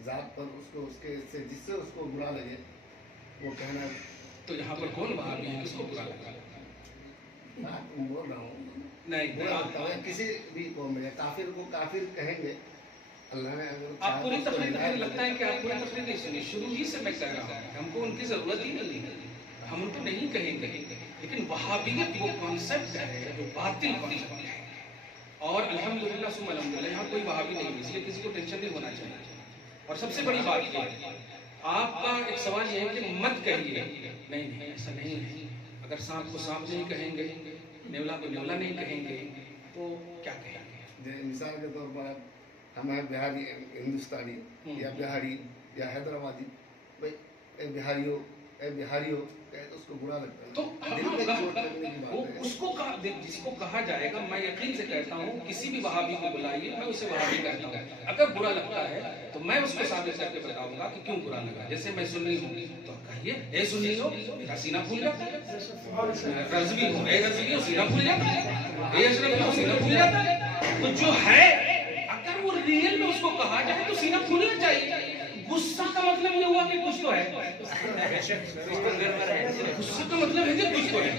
ذات پر اس کو جس سے اس کو برا لگے وہ کہنا. تو یہاں پر کون وہابی ہے، کس کو برا لگا؟ بول رہا ہوں نہیں برا لگتا ہے کسی بھی قوم میں. کافر کو کافر کہیں گے، اللہ نے اگر آپ پوری تقریر لگتا ہے کہ آپ پوری تقریر نہیں سنی. شروع ہی سے میں کہہ رہا ہوں ہم کو ان کی ضرورت ہی نہیں ہے، ہم ان کو نہیں کہیں گے. لیکن وہابیت وہ کانسیپٹ ہے جو باطل کانسیپٹ ہے. اور الحمدللہ ثم الحمدللہ یہاں کوئی وہابی نہیں ہے، اس لیے کسی کو ٹینشن نہیں ہونا چاہیے. اور سب سے بڑی بات یہ ہے، آپ کا ایک سوال یہ ہے کہ مت کہیے. نہیں ایسا نہیں ہے. اگر سانپ کو سانپ نہیں کہیں گے، نیولا کو نیولا نہیں کہیں گے تو کیا کہیں گے؟ مثال کے طور پر ہم ہیں بہاری ہندوستانی یا بہاری یا حیدرآبادی. بھائی بہاری ہو اے بہاری ہو کہے تو اس کو برا لگتا ہے. تو دل میں چوٹ لگنے کی وہ بات ہے. اس کو جس کو کہا جائے گا، میں یقین سے کہتا ہوں کسی بھی وہابی کو بلائیے، میں اسے وہابی کہتا ہوں. اگر برا لگتا ہے تو میں اس کو ثابت کر کے بتاؤں گا کہ کیوں برا لگا. جیسے میں سنی ہوں تو کہیے اے سنی ہو میرا سینہ پھول جاتا ہے. رضوی ہوں اے رضوی ہو سینہ پھول جاتا ہے. اے اشرفی ہو سینہ پھول جاتا ہے. تو جو ہے اگر وہ ریئل میں اس کو کہا جائے تو سینہ پھولنا چاہیے. غصہ کا مطلب یہ ہوا کہ کچھ تو ہے. غصہ کا مطلب ہے کہ کچھ تو ہے.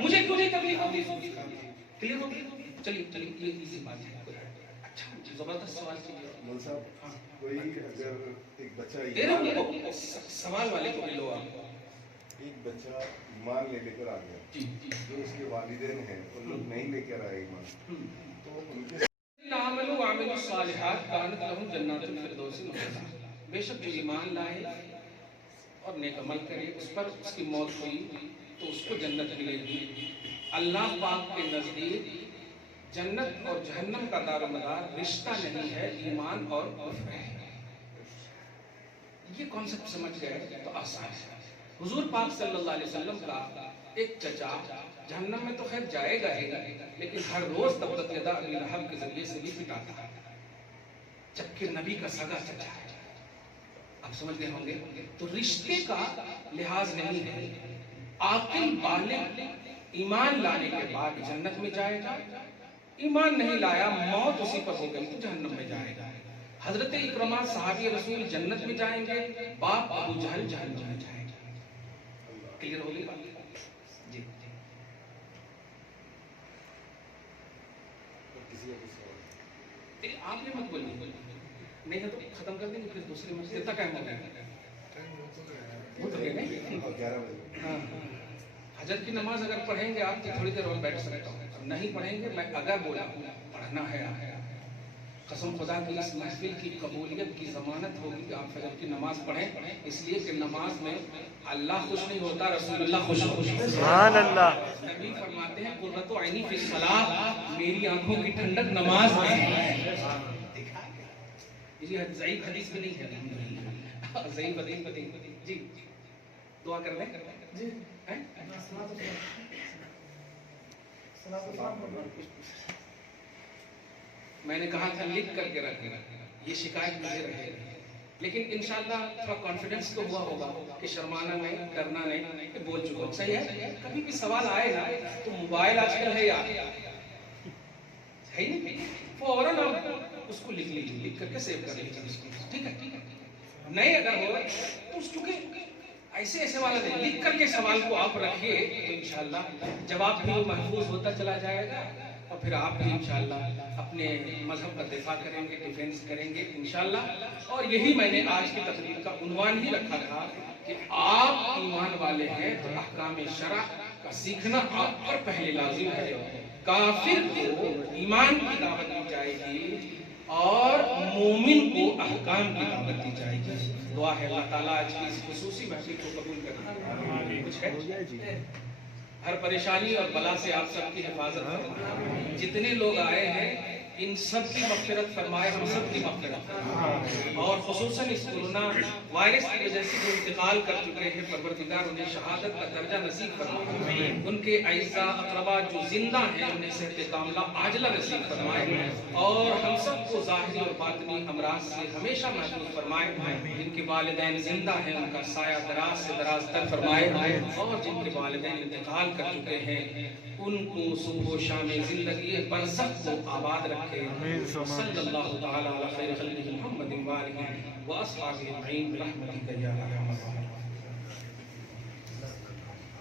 مجھے کیوں نہیں تکلیف ہوتی؟ کلیئر ہو گئی؟ چلیے یہ ایزی بات ہے. اچھا زبردست سوال کیجیے. مول صاحب کوئی اگر ایک بچہ سوال والے کو لو آپ. ایک بچہ ایمان لے کر آ گیا، جو اس کے والدین ہیں ان لوگ نہیں لے کر آئے ایمان، تو ان کے آمنوا وعملوا الصالحات كانت لهم جنات الفردوس نزلا. بے شک جو ایمان لائے اور نیک عمل کرے اس پر اس کی موت ہوئی تو اس کو جنت ملے گی. اللہ پاک کے نزدیک جنت اور جہنم کا دار و مدار رشتہ نہیں ہے، ایمان اور کفر ہے. یہ کانسیپٹ سمجھ گئے تو آسان ہے. حضور پاک صلی اللہ علیہ وسلم کا ایک چچا جہنم میں تو خیر جائے گا ہی، لیکن ہر روز تبت یدا ابی لہب کے ذریعے سے بھی پٹاتا ہے، جبکہ نبی کا سگا چچا ہے. آپ سمجھ گئے ہوں گے. تو رشتے کا لحاظ نہیں ہے. عاقل بالغ ایمان لانے کے بعد جنت میں جائے گا، ایمان نہیں لایا موت اسی پر ہو گئی تو جہنم میں جائے گا. حضرت اکرمہ صحابی رسول جنت میں جائیں گے، باپ ابو جہل جہنم میں جائے گا. کلیئر ہو گئی بات؟ جی کسی کا کچھ سوال آپ نے مت بولیے، نہیں ہے تو ختم کر دیں گے. پھر دوسری مسجد کتنا ٹائم ہو گیا؟ وہ تو نہیں 11 بجے. ہاں حجر کی نماز اگر پڑھیں گے آپ تو تھوڑی دیر اور بیٹھ سکتا ہوں. نہیں پڑھیں گے، میں اگر بولا پڑھنا ہے قسم خدا کی اس محفل کی قبولیت کی ضمانت ہوگی کہ آپ فجر کی نماز پڑھیں، اس لیے کہ نماز میں اللہ خوش نہیں ہوتا، رسول اللہ خوش ہوتا ہے. سبحان اللہ. نبی فرماتے ہیں قرۃ عینی فی الصلاۃ، میری آنکھوں کی ٹھنڈک نماز میں ہے. یہ ضعیف حدیث میں نہیں ہے الحمدللہ. ضعیف حدیث میں جی دعا کر دیں جی. میں نے کہا تھا لکھ کر کے رکھنا، یہ شکایت مجھے رہے گی، لیکن انشاءاللہ تھوڑا کانفیڈنس تو ہوا ہوگا کہ شرمانا نہیں، کرنا نہیں کہ بول چکا. صحیح ہے. کبھی بھی سوال آئے گا تو موبائل آج کل ہے یار، ہے نہیں، فوراً آپ اس کو لکھ لیجیے، لکھ کر کے سیو کر لیجیے اس کو. ٹھیک ہے. نہیں اگر ہو تو اس چونکہ ایسے والا نہیں، لکھ کر کے سوال کو آپ رکھیے تو انشاءاللہ جواب بھی محفوظ ہوتا چلا جائے گا، اور پھر آپ بھی انشاءاللہ اپنے مذہب کا دفاع کریں گے، ڈیفینس کریں گے انشاءاللہ. اور یہی میں نے آج کی تقریر کا عنوان ہی رکھا تھا کہ آپ ایمان والے ہیں تو احکام شرع کا سیکھنا آپ پر پہلے لازم ہے. کافر کو ایمان کی دعوت دی جائے گی اور مومن کو احکام کی دعوت دی جائے گی. دعا ہے اللہ تعالیٰ آج کی اس خصوصی محفل کو قبول کرے. کچھ ہے؟ ہر پریشانی اور بلا سے آپ سب کی حفاظت فرمائے. جتنے لوگ آئے ہیں ان سب کی مغفرت فرمائے، ہم سب کی مغفرت فرمائے. اور خصوصاً اس کورونا وائرس کی وجہ سے جو انتقال کر چکے ہیں پروردگار انہیں شہادت کا درجہ نصیب فرمائے. ان کے اعزاء اقربا جو زندہ ہیں انہیں صحت کاملہ عاجلہ نصیب فرمائے، اور ہم سب کو ظاہری اور باطنی امراض سے ہمیشہ محفوظ فرمائے. جن کے والدین زندہ ہیں ان کا سایہ دراز سے دراز تر فرمائے، اور جن کے والدین انتقال کر چکے ہیں ان کو صبح و شام زندگی برزخ کو آباد رکھے. صلی اللہ تعالی علی خیر خلقہ محمد و آلہ و اصحابہ اجمعین برحمتک یا ارحم الراحمین.